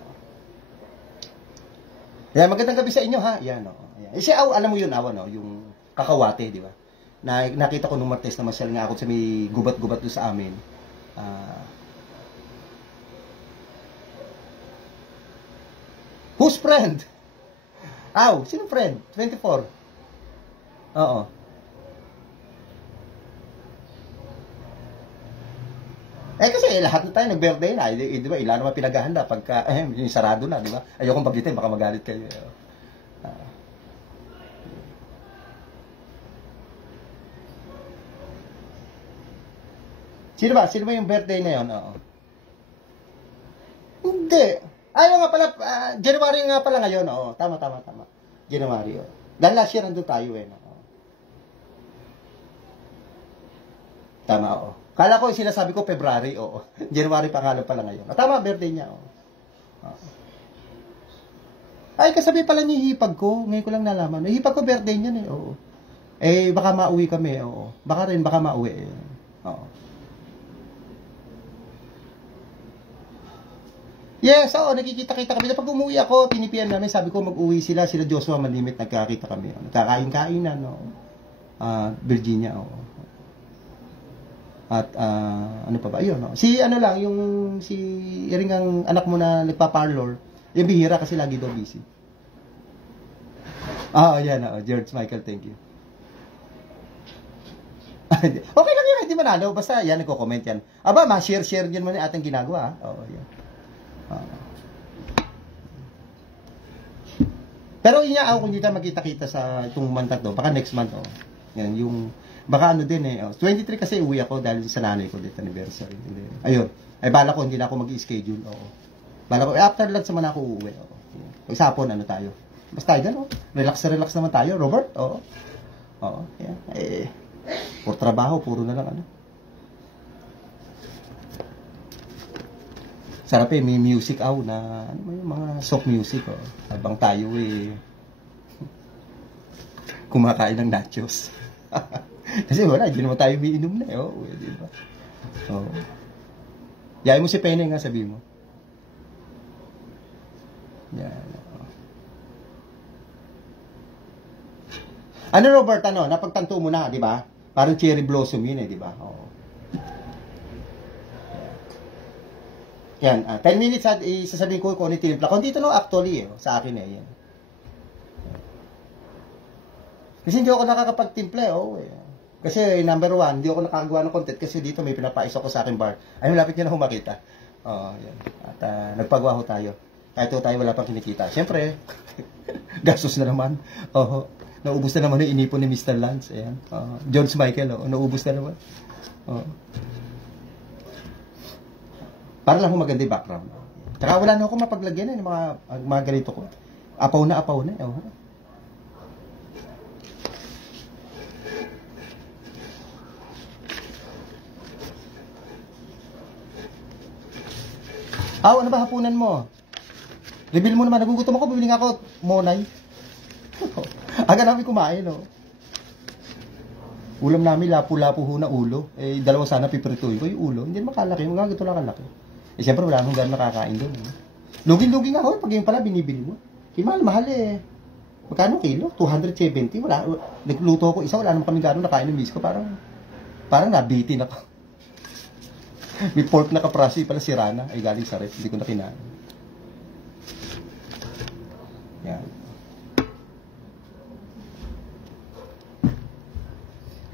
Yan, magandang gabi sa inyo ha. Yan alam mo yun yung kakawate, di ba? Nakita ko nung Martes na masyal nga ako sa may gubat-gubat doon sa amin. Who's friend? Sino friend? 24. Oo. Kasi lahat na tayo nag-birthday na. Di ba? Ilan naman pinaghahanda pagka, yung sarado na, di ba? Ayokong paglitin, baka magalit kayo. Sino ba yung birthday na yun? Hindi. Ayaw nga pala, January nga pala ngayon. Tama. January. Dahil last year nandun tayo Tama, Kala ko sinasabi ko February, January pangalan pala ngayon. Tama, birthday niya, Ay, kasabi pala niya hipag ko. Ngayon ko lang nalaman. Hipag ko birthday niya baka mauwi kami, Baka mauwi, Yes, nakikita-kita kami. Pag umuwi ako, pinipian namin, sabi ko mag-uwi sila Joshua Malimit, nagkakita kami. Nagkakain-kainan, Virginia, At ano pa ba? Ayun, Si Iring ang anak mo na nagpa-parlor, yung bihira kasi lagi daw busy. Yan, George Michael, thank you. Okay lang yun, hindi manalo. Basta yan, nagko-comment yan. Ma-share din mo na ating ginagawa. Yan. Pero yun nga, kung hindi tayo magkita-kita sa itong month na to, baka next month, yan, baka din 23 kasi uwi ako dahil sa nanay ko dito anniversary. Ayun. Bala ko hindi na ako mag-schedule. Bala ko after lunch naman ako uuwi. Pag sa hapon tayo. Basta tayo relax naman tayo, Robert. Yan. Puro trabaho, puro na lang Sarap eh, may music na, ano yung mga soft music, oh. Habang tayo kumakain ng nachos. Kasi wala, hindi naman tayo umiinom na, oh. Di ba? Oh. Yain mo si Penny nga, sabi mo. Yan. Ano Robert, napagtanto mo na, di ba? Parang cherry blossom yun di ba? Oo. Yan, 10 minutes at isasabihin ko kung ano yung tinimpla. Kung dito actually, sa akin yan. Kasi hindi ako nakakapagtimpla, Kasi number 1, hindi ako nakagawa ng content kasi dito may pinapais ako sa aking bar. Ay, malapit niya na humakita. Yan. At nagpagawa tayo. Kahit tayo wala pang kinikita. Siyempre, gastos na naman. Naubos na naman yung inipon ni Mr. Lance. Ayan. George Michael, naubos na naman. Para lang maganda yung background. Tsaka wala na ako mapaglagyan ng mga ganito ko. Apaw na. Ano ba hapunan mo? Reveal mo naman, nagugutom ako, bibili nga ako monay. Aga namin kumain, Ulam namin, lapu-lapu ho na ulo. Dalawa sana piprituin ko yung ulo. Hindi naman kalaki, mga ganito lang kalaki. Siyempre wala nang gano'n nakakain doon. Lugin-lugin nga ho, pag yung pala binibili mo. Mahal Magkano kilo? 270? Wala. Nagluto ko isa, wala naman kami gano'n nakain ng miss ko. Parang nabitin ako. May pork na kaprasi pala si Rana. Ay galing sa ref, hindi ko na kinain. Yan.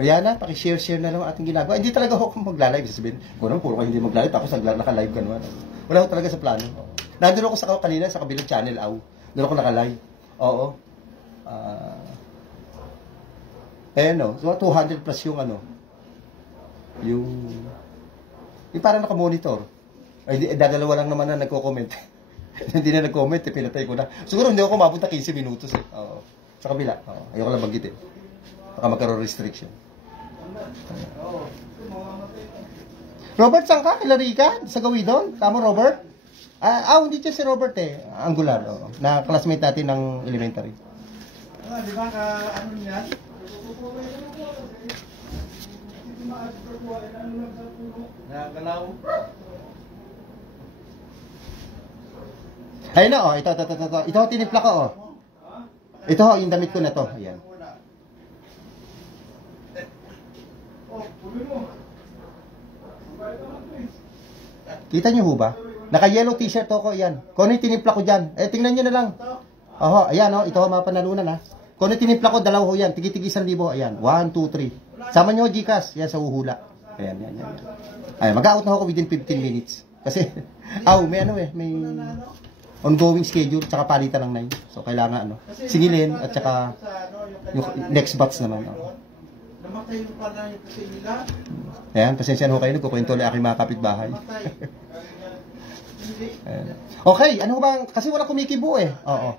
Ariana, paki-share na lang ating ginagawa. Hindi talaga ako magla-live. Sasabihin, puro kayo hindi magla-live. Tapos naka-live ka naman. Wala ako talaga sa plano. Nandun ako kanina sa kabilang channel, Doon ako naka-live. Oo. So 200 plus yung yung parang naka-monitor. Ay, dadalawa lang naman na nagko-comment. Hindi na nag-comment, pinatay ko na. Siguro hindi ako mapunta 15 minutos. Oo. Sa kabila. Ayoko lang banggitin. Baka magkaroon restriction. Robert, saan ka? Kila Rica? Sa Gawidon? Tama, Robert? Hindi siya si Robert Angular. Na classmate natin ng elementary. Di ba ano niyan? Nagalaw. Ayun na, ito. Ito, tinimpla ko, Ito, yung damit ko na to. Ayan. Kita nyo ho ba? Naka-yellow t-shirt ako, ayan. Kung ano yung tinimpla ko dyan. Tingnan nyo na lang. Ayan, ito mapanalunan, Kung ano yung tinimpla ko, dalawa ho yan. Tigi-tigi 1,000. Ayan, 1, 2, 3. Sama nyo, Gcash. Yan, sa huhula. Ayan. Ayan, mag-out na ako within 15 minutes. Kasi, may may ongoing schedule, tsaka palitan ng 9. So, kailangan, singilin, at tsaka, yung next batch naman, Namatay mo pala yung kasi nila. Ayan, pasensya na ho kayo, nagkukwento ulit aking mga kapitbahay. Okay, ano ba, kasi wala kumikibo Oo.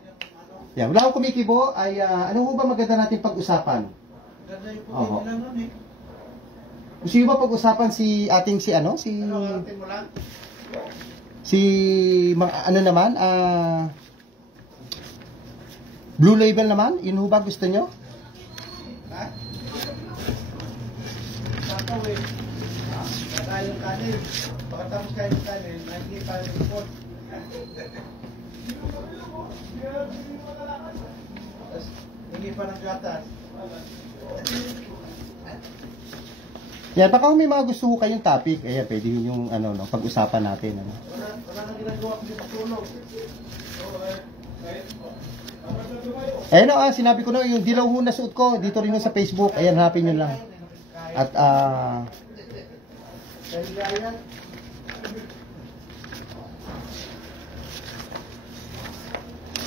Yan, wala akong kumikibo, ay ano ba maganda natin pag-usapan? Ganda yung puti nila nun Gusto nyo ba pag-usapan si Blue Label naman? Yun ho ba gusto nyo? Tayo kanin. Pagkatapos kayo ng kanin, hindi tayo report. Hindi pa ng gatas. Yan, baka kung may mga gusto ko kayong topic, pwede yun yung pag-usapan natin. Wala nang ginagawa ko dito tulog. Sinabi ko na yung dilaw ho na suot ko, dito rin sa Facebook. Ayan, hanapin nyo lang. At,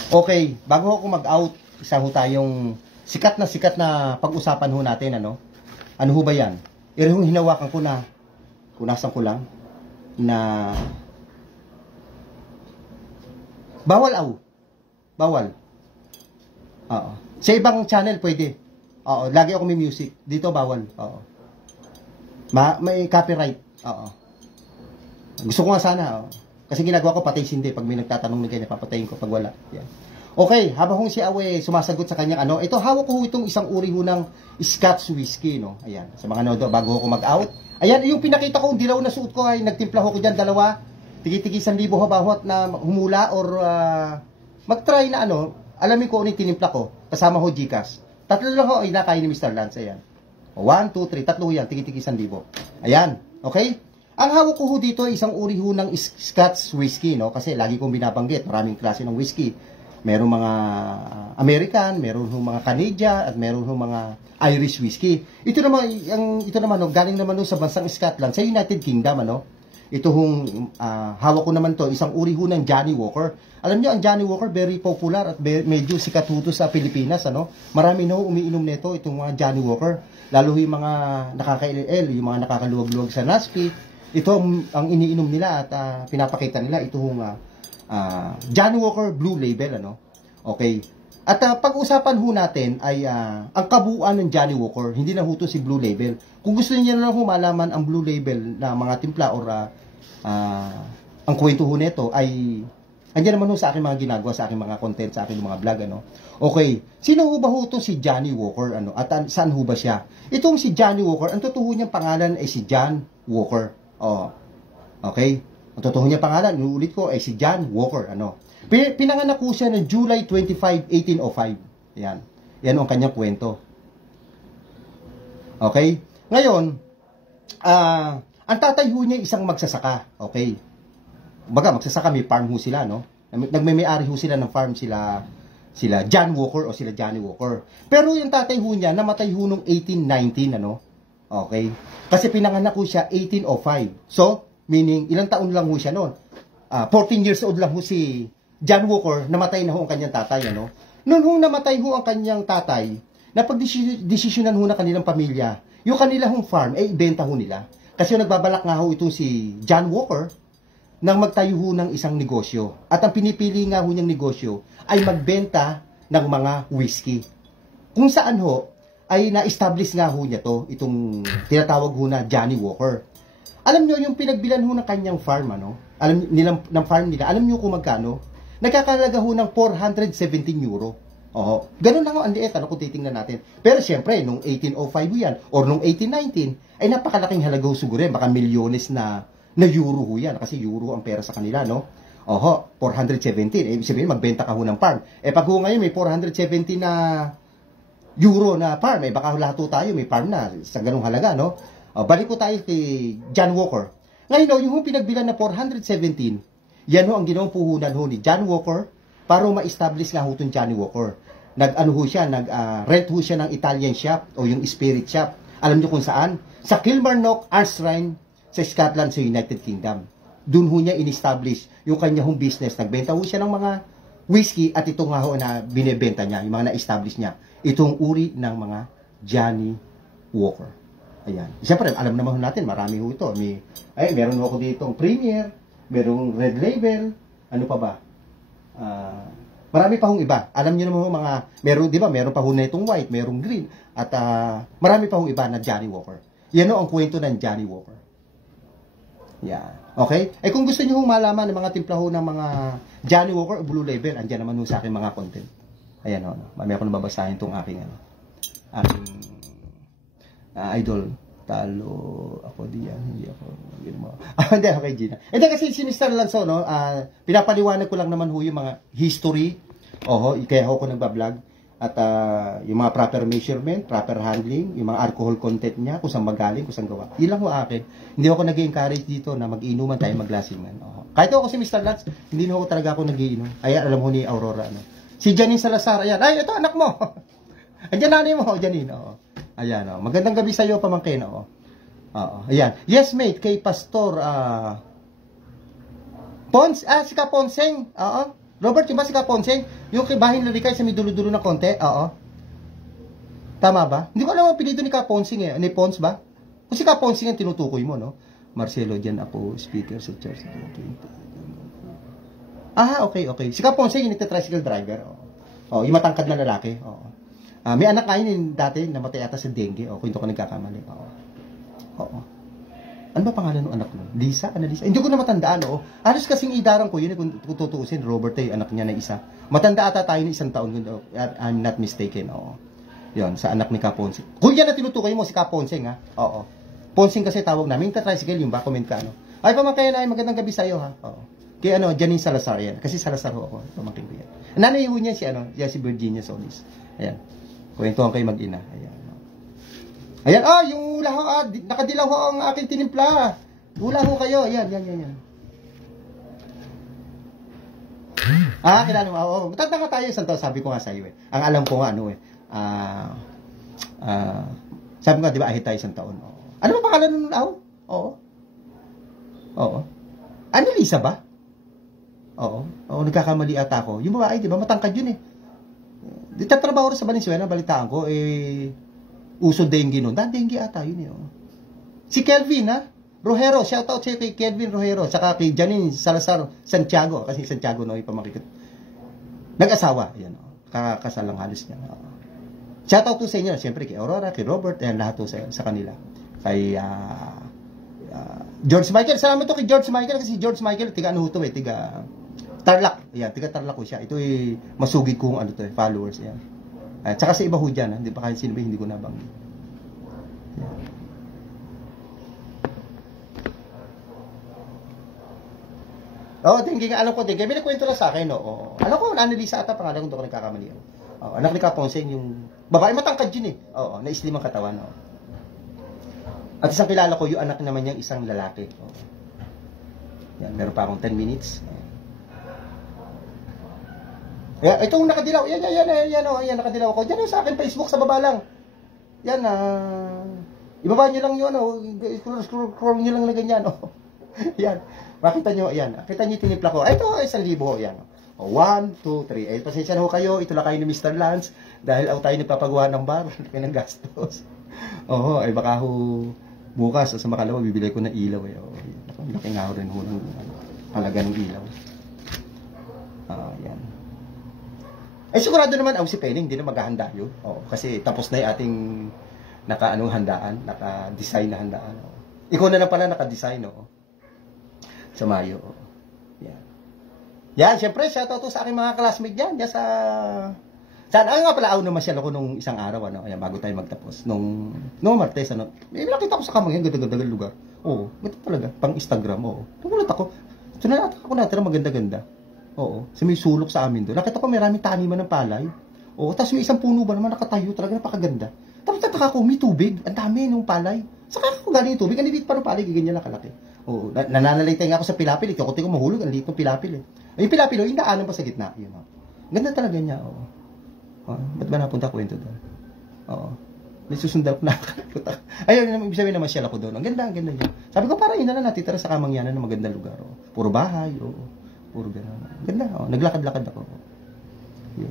okay, bago ako mag-out, isa ho tayong sikat na pag-usapan ho natin, Ano ho ba yan? Yung hinawakan ko na, punasan ko lang, na bawal. Oo. Sa ibang channel pwede. Oo, lagi ako may music. Dito bawal. Oo. May copyright. Oo. Gusto ko nga sana, Kasi ginagawa ko patay sindi. Pag may nagtatanong na ganyan, papatayin ko pag wala. Yan. Okay, habang si Awe sumasagot sa kanyang ano, ito hawak ko itong isang uri ho ng Scotch whiskey, no? Ayan, sa mga nodo, bago ako mag-out. Ayan, yung pinakita ko, dilaw na suot ko ay nagtimpla ko dyan, dalawa. Tigi-tigi 1,000 ho bawat na humula or mag-try na ano, alamin ko ulit tinimpla ko, kasama ho Gcash. Tatlo lang ho ay nakain ni Mr. Lance, ayan. 1, 2, 3, tatlo yan, tigi-tigi 1,000. Ayan, okay? Ang hawak ko ho dito ay isang uri ho ng Scotch whiskey, no? Kasi lagi kong binabanggit, maraming klase ng whiskey. Meron mga American, meron ho mga Canadian, at meron ho mga Irish whiskey. Ito naman no, galing naman no sa bansang Scotland, sa United Kingdom, ano? Ito hong hawak ko naman to, isang uri ho ng Johnnie Walker. Alam niyo, ang Johnnie Walker very popular at medyo sikat ho sa Pilipinas, ano? Marami na ho umiinom nito, itong mga Johnnie Walker. Lalo yung mga nakaka-LL, yung mga nakakaluwag-luwag sa NASP. Ito ang iniinom nila at pinapakita nila itong Johnnie Walker Blue Label, ano? Okay. At pag-usapan ho natin ay ang kabuuan ng Johnnie Walker, hindi na ho to si Blue Label. Kung gusto niyo na lang ho malaman ang Blue Label na mga timpla or ang kwento ho nito ay andiyan naman ho sa aking mga ginagawa, sa aking mga content, sa aking mga vlog, ano? Okay. Sino ho ba ho to si Johnnie Walker, ano? At saan ho ba siya? Itong si Johnnie Walker, ang totoo niyang pangalan ay si John Walker. Oh. Okay? Ang totoo niya pangalan, inuulit ko, ay si John Walker, ano. Pinanganak ko siya ng July 25, 1805. Yan. Yan ang kanyang kwento. Okay? Ngayon, ang tatay ho niya isang magsasaka. Okay? Baga, magsasaka, may farm ho sila, no. Nagmay-ari ho sila ng farm, sila John Walker o sila Johnnie Walker. Pero yung tatay ho niya, namatay ho nung 1819, ano. Okay? Kasi pinanganak ho siya 1805. So, meaning, ilang taon lang ho siya noon. 14 years old lang ho si John Walker, namatay na ho ang kanyang tatay, ano? Noon ho namatay ho ang kanyang tatay, napag-desisyonan ho na kanilang pamilya, yung kanilang farm, ibenta ho nila. Kasi yung nagbabalak nga ho itong si John Walker, nang magtayo ho ng isang negosyo. At ang pinipili nga ho niyang negosyo, ay magbenta ng mga whiskey. Kung saan ho, ay na-establish nga ho niya to, itong tinatawag ho na Johnnie Walker. Alam nyo, yung pinagbilan ho ng kanyang farm, ano? Alam nilang ng farm nila, alam nyo kung magkano? Nagkakalaga ho ng 417 euro. Oo. Ganun lang ho, ang liit, ano, kung titingnan natin. Pero siyempre, nung 1805 yan, or nung 1819, ay napakalaking halaga ho siguro yan. Baka milyones na euro ho yan. Kasi euro ang pera sa kanila, no? Oho, 417. Ibig sabihin, magbenta ka ho ng farm. Pag ho ngayon, may 417 na euro na farm, baka lahat ho tayo, may farm na sa ganung halaga, no? Balik ko tayo kay John Walker. Ngayon, yung pinagbilan na 417, yan ho ang ginawang puhunan ho ni John Walker para ma-establish nga ho itong Johnnie Walker. Nag-ano ho siya, rent ho siya ng Italian shop o yung spirit shop. Alam niyo kung saan? Sa Kilmarnock Arms Shrine sa Scotland, sa United Kingdom. Doon ho niya in-establish yung kanya hong business. Nagbenta ho siya ng mga whiskey at ito nga ho na binibenta niya, yung mga na-establish niya. Itong uri ng mga Johnnie Walker. Ayan. Siyempre, alam naman natin, marami ho ito. Meron ako ditong Premier, merong Red Label, ano pa ba? Marami pa hong iba. Alam niyo naman ho mga, meron, di ba, meron pa ho na itong white, merong green, at marami pa hong iba na Johnnie Walker. Yan ho ang kwento ng Johnnie Walker. Yan. Okay? Kung gusto niyo hong malaman ng mga timpla ho ng mga Johnnie Walker o Blue Label, andyan naman ho sa akin mga content. Ayan ho. Mamaya ko nababasahin itong aking idol, talo ako diyan, hindi ako hindi, okay, Gina. Hindi kasi si Mr. Lanzo, no, pinapaliwanag ko lang naman ho yung mga history, kaya ako nagbablog, at yung mga proper measurement, proper handling, yung mga alcohol content niya, kung saan magaling, kung saan gawa. Yun lang ho akin. Hindi ako nag-encourage dito na mag-inuman tayo, maglasingan. Kahit ako si Mr. Lance, hindi na ako talaga ako nag-iinom. Ayan, alam ho ni Aurora, no. Si Janine Salazar, ayan, ay, ito anak mo. Andiyan nanay mo, Janine, Ayan, magandang gabi sa iyo, pamangkin, ayan. Yes, mate, kay Pastor, si Kaponseng, Robert, yung ba si Kaponseng? Yung kay Bahin Larikay sa may dulo-dulo na konti, Tama ba? Hindi ko alam ang pinito ni Kaponseng, ni Pons ba? Kung si Kaponseng ang tinutukoy mo, no? Marcelo, dyan ako, speaker sa church. Okay. Si Kaponseng, yung nagtatricycle driver, yung matangkad na lalaki, may anak kayo dati, namatay ata sa dengue. Kung hindi ko nagkakamali. Ano ba pangalan ng anak mo? Lisa? Annalisa? Hindi ko na matandaan, oo. Halos kasing idarang ko yun, kung tutuusin, Robert ay anak niya na isa. Matanda ata tayo ng 1 taon, I'm not mistaken, oo. Yun, sa anak ni Kaponsing. Kung yan na tinutukoy mo, si Kaponsing, ha? Oo. Ponsing kasi tawag namin. Tricycle yung ba? Comment ka, ano? Ay, pamangkin ay magandang gabi sa'yo, ha? Oo. Kaya Janine Salazar yan. Kasi Salazar ho ako, pamangkin ko yan. Nanay ho niya si Virginia Solis. Ayan. Kwentuhan kayo mag-ina. Ayan. Ayan, yung hula ho, nakadilaw ho ang aking tinimpla. Hula ho kayo, ayan. Kilala mo, oo. Matanda ka tayo, isang taon, sabi ko nga sa'yo, eh. Ang alam ko nga, sabi ko nga, di ba, ahit tayo 1 taon. Oo. Ano ba pangalan ng aho? Oo. Annalisa ba? Oo, nagkakamali ata ako. Yung babae, di ba, matangkad yun, eh. Tatrabaho rin sa Valenzuela, balitaan ko, uso dengue nun. Dengue ata yun, eh. Si Kelvin, ha? Rojero, shoutout siya kay Kelvin Rojero, saka kay Janine Salazar Santiago, kasi Santiago, yung pamakikit. Nag-asawa, yan, kakasal lang halos niya. Shoutout to sa inyo, siyempre kay Aurora, kay Robert, and lahat to sa kanila. Kay George Michael, salamat to kay George Michael, kasi George Michael, tiga Tarlac, yan, tiga Tarlac ko siya. Ito masugid kong followers, yan. At saka sa iba ho dyan, hindi pa kahit sino ba, hindi ko nabanggit. Tingin nga, alam ko, may nagkwento lang sa akin, alam ko, Annalisa ata, pangalan ko doon nagkakamali. Anak ni Kaponsing, yung babae matangkad yun, eh. Na-slim ang katawan, At isang kilala ko, yung anak naman niyang isang lalaki. Yan, meron pa akong 10 minutes. Itong nakadilaw, yan, nakadilaw ako. Diyan sa akin, Facebook, sa baba lang. Yan, ibaba nyo lang yun, scroll nyo lang na ganyan, Yan, makita nyo, yan. Kita nyo tinipla ko. Ito, 1,000, yan. 1, 2, 3. Pasensya na ho kayo, ito lang kayo ni Mr. Lance. Dahil ako tayo nagpapagawa ng bar, laki ng gastos. Baka ho, bukas, sa makalawa, bibili ko ng ilaw, laki nga ho rin ho ng halaga ng ilaw. Yan. Sigurado naman, si Penning, hindi na maghahanda yun. Kasi tapos na yung ating handaan, naka-design na handaan. Ikaw na lang pala naka-design, sa Mayo. Yan, syempre, shoutout to sa aking mga classmate dyan. Yan saan nga pala, namasyal ako nung isang araw, ayan, bago tayo magtapos. Nung Martes, nakita ko sa Kamang yan, ganda-ganda lugar. Ito talaga, pang Instagram, Nagulat ako. Ito na natin ako natin, maganda-ganda. Sa may sulok sa amin doon. Nakita ko maraming taniman ng palay. Tapos may isang puno ba naman nakatayo, talaga napakaganda. Tapos tataka ko, may tubig. Ang dami nung palay. Saka ako galing yung tubig, ang liit pa ng palay, ganyan lang kalaki. Nananalaytay nga ako sa pilapil. Ikaw ko mahulog, ang liit ng pilapil. Yung pilapil, yung daanan pa sa gitna. Yun, ganda talaga niya. Ba't ba napunta kwento doon? May susundan ko na. Ayun, ibig sabihin na masyal ako doon. Ang ganda niya. Sabi ko, parang yun na natitira sa Kamangyanan ng magandang lugar. Puro bahay, puro gano'n. Ganda, naglakad-lakad ako. Yun,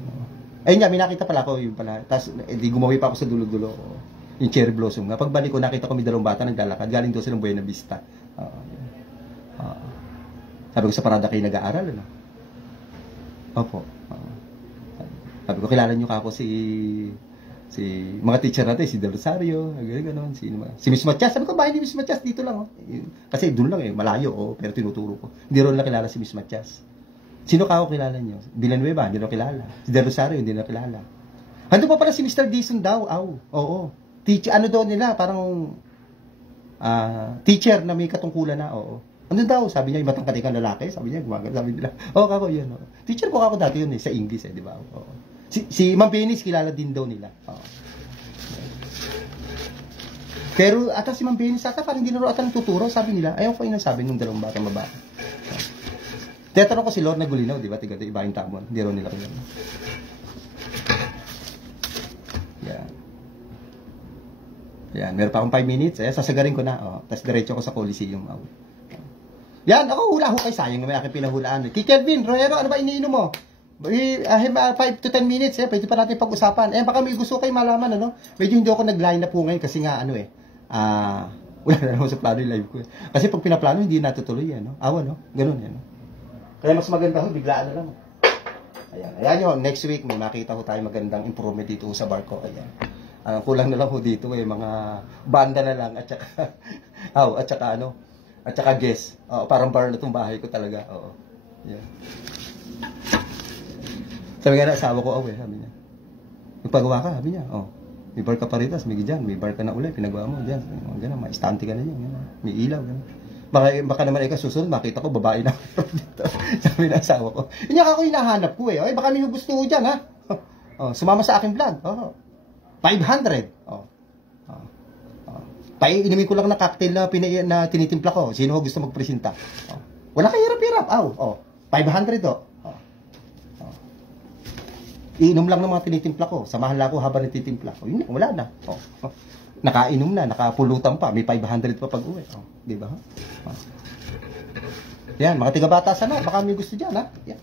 ayun nga, may nakita pala ako, yun pala. Tapos, di gumawi pa ako sa dulo-dulo. Yung cherry blossom nga. Pagbalik ko, nakita ko may 2 bata naglalakad. Galing doon silang Buena Vista. Sabi ko sa parada kayo nag-aaral, Opo. Sabi ko, kilala nyo ka ako si mga teacher natin, si Del Rosario, gano'n, si Miss Matias. Sabi ko, bahay ni Miss Matias, dito lang, Kasi doon lang, malayo, pero tinuturo ko. Hindi rin nakilala si Miss Matias. Sino ka ako kilala nyo? Villanueva, hindi na kilala. Si Del Rosario, hindi na kilala. Hando pa pala si Mr. Dison daw, oo. Teacher, doon nila, parang teacher na may katungkulan na, Ano daw, sabi niya, matangkad kang lalaki, sabi niya, gumagano, sabi nila, kako yun, Teacher ko ako dati yun, sa English, di ba? Si Ma'am Benis, kilala din daw nila. Pero ata si Ma'am Benis, parang hindi na ro ata tuturo, sabi nila. Ayaw pa yun ang sabi ng 2 batang babae. Tetanong ko si Lorna Gulinaw, di ba? Iba yung tamon. Hindi ro nila ko yun. Yan, meron pa akong 5 minutes. Sasagarin ko na. Tapos diretso ko sa Coliseum. Yan, ako hula ho kay sayang na may aking pinahulaan. Kay Kelvin, Roero, ano ba iniinom mo? 5 to 10 minutes, pwede pa natin pag-usapan. Baka may gusto kayo malaman, Medyo hindi ako nag-line up po ngayon kasi nga, wala na naman sa plano yung live ko. Kasi pag pinaplano, hindi natutuloy, Ganun, Kaya mas maganda ho, biglaan na lang. Ayan yun, next week, may makita ho tayo magandang improvement dito sa bar ko. Ayan. Ang kulang na lang ho dito mga banda na lang at saka at saka guest. Parang bar na tong bahay ko talaga. Oo. Yeah. Sabi nga na asawa ko, sabi niya. Magpagawa ka, sabi niya. May bar ka pa rito, may dyan, may bar ka na uli, pinagawa mo dyan. Ganun, may istante ka na dyan. May ilaw, ganun. Baka naman ikaw susunod, makita ko, babae na dito. Sabi na asawa ko. Hindi ako hinahanap ko eh. Baka may gusto ko dyan, ha? Sumama sa aking vlog. 500. Inumin ko lang na cocktail na tinitimpla ko. Sino gusto magpresenta? Wala kang hirap-hirap. 500 Iinom lang ng mga tinitimpla ko. Samahan lang ako habang nagtitimpla. Yun, wala na. Nakainom na, nakapulutan pa. May 500 pa pag-uwi. Di ba? Yan, mga tiga-bata sana. Baka may gusto dyan, ha? Yan.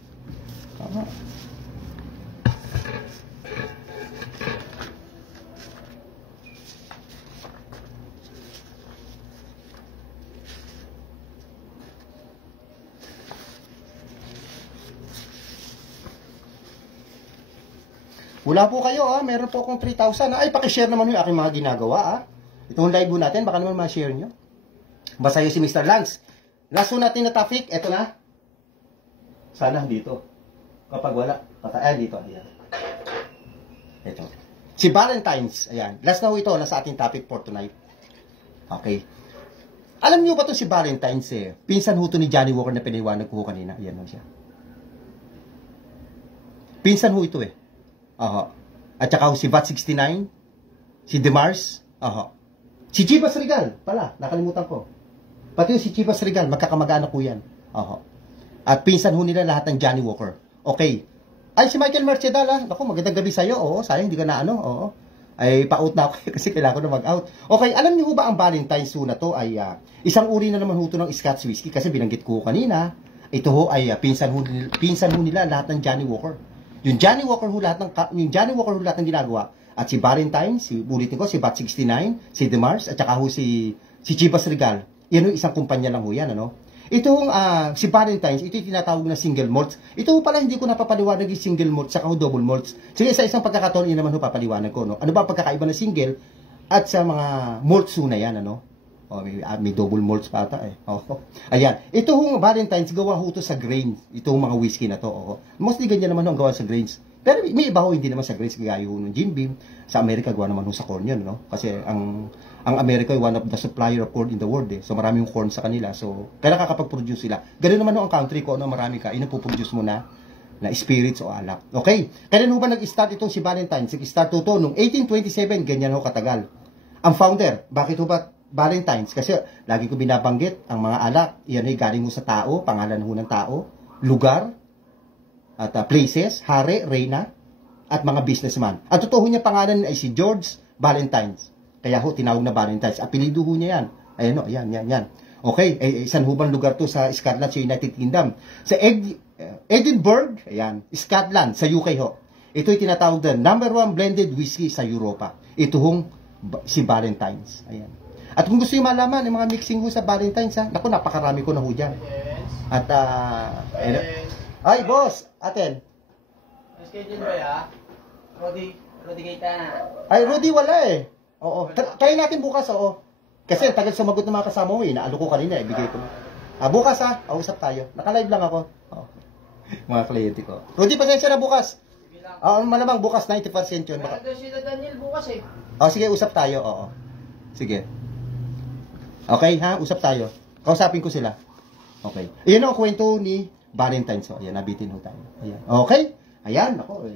Wala po kayo, meron po akong 3,000. Pakishare naman yung aking mga ginagawa, Itong live natin, baka naman ma-share nyo. Basta yung si Mr. Lance. Last natin na topic, eto na. Sana dito. Kapag wala, dito. Ayan. Ito. Si Valentine's, ayan. Last na ho ito, nasa ating topic for tonight. Okay. Alam niyo ba ito si Valentine's Pinsan ho ito ni Johnny Walker na piniwanag ko kanina. Ayan ho siya. Pinsan ho ito At saka si VAT69, si Demars, si Chivas Regal, pala, nakalimutan ko. Pati si Chivas Regal, magkakamag-anak ko yan. At pinsan ho nila lahat ng Johnny Walker. Okay. Ay, si Michael Mercedal, Naku, magandang gabi sa'yo. Sayang, hindi ka na Ay, pa-out na ako kasi kailangan ko na mag-out. Okay, alam niyo ba ang Valentine's na to ay isang uri na naman ho to ng Scotch whiskey kasi binanggit ko kanina. Ito ho ay pinsan ho nila lahat ng Johnny Walker. Yung Johnny Walker ho lahat ng ginagawa. At si Valentine, ulitin ko, si VAT69, si Demars, at saka ho si Chivas Regal. Yan ho, isang kumpanya lang ho yan, Itong si Valentine's, ito yung tinatawag na single malts. Ito ho pala, hindi ko napapaliwanag yung single malts, saka ho double malts. Sige, sa isang pagkakataon, yun naman ho papaliwanag ko, Ano ba ang pagkakaiba ng single at sa mga malts ho na yan, may double malts pa ata Ayan. Ito hong Valentine's, gawa ho ito sa grain. Ito hong mga whiskey na to. Mostly ganyan naman ho ang gawa sa grains. Pero may iba ho, hindi naman sa grains, gaya ho ng Jim Beam. Sa Amerika, gawa naman ho sa corn yun, Kasi ang Amerika ay one of the supplier of corn in the world, So maraming corn sa kanila. So, kaya nakakapag-produce sila. Ganun naman ho ang country ko, marami ka, inupuproduce mo na spirits o alak. Okay? Kailan ho ba nag-start itong si Valentine's? Nag-start ito noong 1827, ganyan ho katagal. Ang founder, bakit ho ba Valentine's? Kasi lagi ko binabanggit, ang mga alak, yan ay galing ho sa tao, pangalan ho ng tao, lugar, at places, hari, reyna, at mga businessman. Ang totoo niya pangalan ay si George Valentine's. Kaya ho, tinawag na Valentine's. Apelido ho niya yan. Ayan, yan. Okay, isang hubang lugar to sa Scotland, sa United Kingdom. Sa Edinburgh, ayan, Scotland, sa UK ho. Ito ay tinatawag na #1 blended whiskey sa Europa. Ito hong si Valentine's. Ayan. At kung gusto nyo malaman, yung mga mixing ho sa Valentine's, naku, napakarami ko na ho dyan. At, ay, boss, aten. Schedule ba ya? Rodi Gaita. Ay, Rudy, wala Oo. Try natin bukas, Kasi tagal sumagot ng mga kasama mo, naalo ko kanina, bigay ko na. Bukas, usap tayo. Naka-live lang ako. Mga kliyente ko. Rudy, pasensya na bukas. Malamang bukas, 90% yun. Meron daw sila Daniel bukas Sige, usap tayo, Sige. Okay, usap tayo. Kausapin ko sila. Okay. Iyon ang kwento ni Valentine's. Ayan, nabitin ho tayo. Ayan. Okay? Ayan, ako.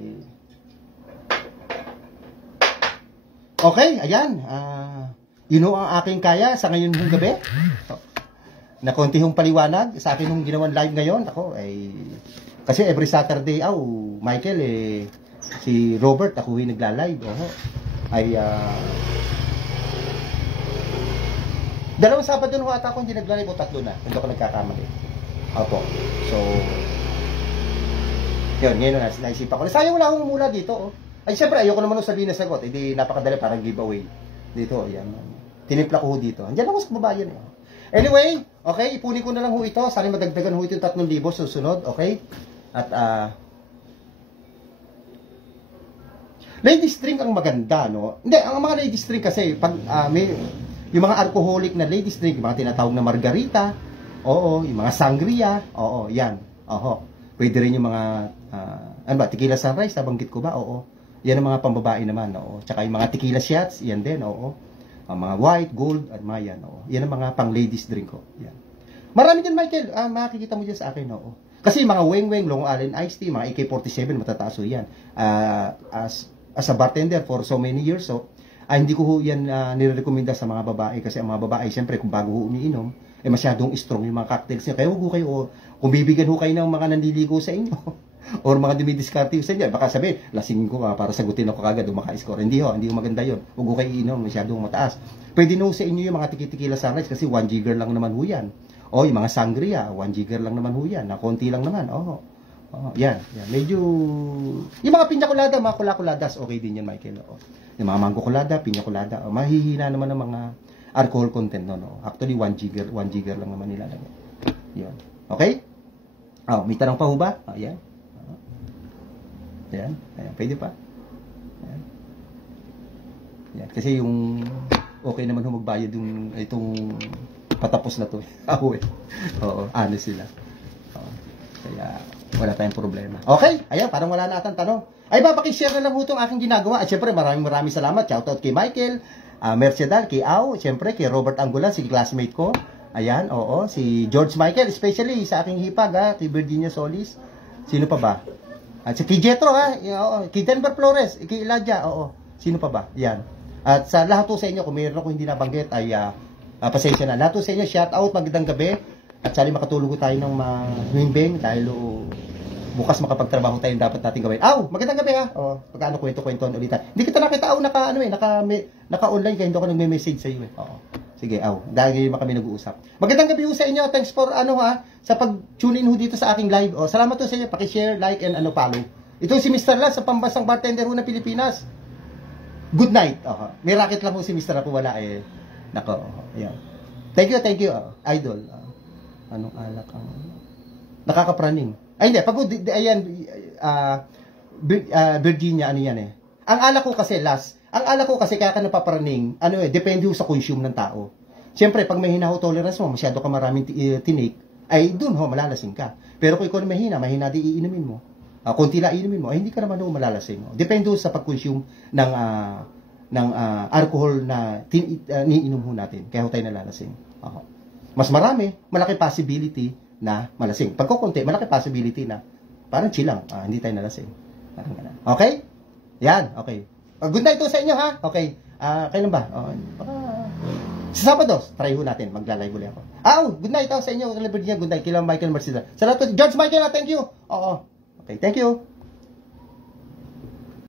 Okay, ayan. Yun ang aking kaya sa ngayon hong gabi. Na konti hong paliwanag sa akin hong ginawan live ngayon. Kasi every Saturday, Michael, si Robert, ako yung nagla-live. Dalawang Sabado nung ata ako hindi nagla-live o 3 na. Hindi ako nagkakamali. Opo. So, yun, ngayon na naisipan ko. Sayang wala akong mula dito. Ay, siyempre, ayoko naman sabihin na sagot. Hindi napakadali, parang giveaway. Dito, ayan. Tinimpla ko ho dito. Andiyan ako sa kababayan. Anyway, okay, ipunin ko na lang ho ito. Sana madagdagan ho ito yung 3,000 susunod, okay? At, Ladies drink ang maganda, no? Hindi, ang mga ladies drink kasi, pag may, yung mga alcoholic na ladies drink, yung mga tinatawag na margarita, oo, yung mga sangria, oo, yan, oo. Pwede rin yung mga, ano ba, tequila sunrise, nabanggit ko ba? Oo. Yan ang mga pambabae naman, oo. Tsaka yung mga tequila shots, yan din, oo. Mga white, gold, at mga yan, oo. Yan ang mga pang ladies drink ko, yan. Marami din, Michael, makikita mo dyan sa akin, oo. Kasi mga weng-weng, Long Island iced tea, mga AK-47, matataas yan. As a bartender for so many years, so, hindi ko yan nirekomenda sa mga babae. Kasi ang mga babae, siyempre, kung bago ho umiinom, masyadong strong yung mga cocktails niya. Kaya huwag ho kayo, kung bibigyan ho kayo ng mga nandiligo sa inyo, or mga dumidiskarte sa inyo, baka sabi, lasingin ko para sagutin ako kagad, maka-score. Hindi ho maganda yun. Huwag ho kayo iinom, masyadong mataas. Pwede no sa inyo yung mga tiki-tikila sunrise kasi 1 jigger lang naman ho yan. O, yung mga sangria, 1 jigger lang naman ho yan. Na konti lang naman. Yan. Medyo, yung mga pinya colada, mga kula-kuladas, okay din yan, Michael. Yung mga mango colada, pinya colada, mahihina naman ng mga alcohol content, no. Actually, 1 jigger lang naman nilalagay. Yan. Okay? May tanong pa ho ba? Yan. Yan. Pwede pa. Yan. Kasi yung, okay naman ho magbayad yung, itong, patapos na to. Oo, honest sila. Kaya, wala tayong problema. Okay, ayan, parang wala na atang tanong. Ay ba, pakishare na lang ho itong aking ginagawa. At syempre, maraming salamat. Shoutout kay Michael, Mercedal, kay Au, syempre, kay Robert Angulan, si classmate ko. Ayan, oo, si George Michael, especially sa aking hipag, kay Virginia Solis. Sino pa ba? At kay Jetro, kay Denver Flores, kay Elijah, oo. Sino pa ba? Yan. At sa lahat po sa inyo, kung mayroon ako hindi nabanggit, ay pasensya na. Lahat sa inyo, shout out, magandang gabi. At sali makatulog tayo ng mahimbing dahil bukas makapagtrabaho tayo dapat natin gawin. Magandang gabi ha. Pagkano kwento-kwentuhan ulit tayo. Hindi kita nakita, naka-online kaya hindi ako nagme-message sa iyo. Sige, dahil ngayon kami nag-uusap. Magandang gabi sa inyo. Thanks for sa pag-tune in dito sa aking live. Salamat sa inyo. Paki-share, like, and follow. Ito si Mr. Laz, sa pambansang bartender ng Pilipinas. Good night. May racket lang si Mr. Ako wala Nako, ayan. Thank you, idol. Anong alak ang nakakapraning? Ay, hindi. Pag, ayan, Virginia, ano yan Ang alak ko kasi, kaya ka napapraning, depende sa consume ng tao. Siyempre, pag may hina tolerance mo, masyado ka maraming tinake, ay dun malalasing ka. Pero kung ikaw na mahina di iinumin mo. Konti lang iinumin mo, ay hindi ka naman malalasing. Depende sa pag-consume ng alcohol na niinom ho natin. Kaya ho tayo nalalasing. Mas malaki possibility na malasing. Pag kukunti, malaki possibility na parang chill lang, hindi tayo nalasing. Okay? Yan, okay. Good night to sa inyo, ha? Okay. Kailan ba? Sa Sabado, try ho natin. Magla-live ulit ako. Good night sa inyo. Good night. Kila Michael Mercedes. Salamat. George Michael, thank you. Okay, thank you.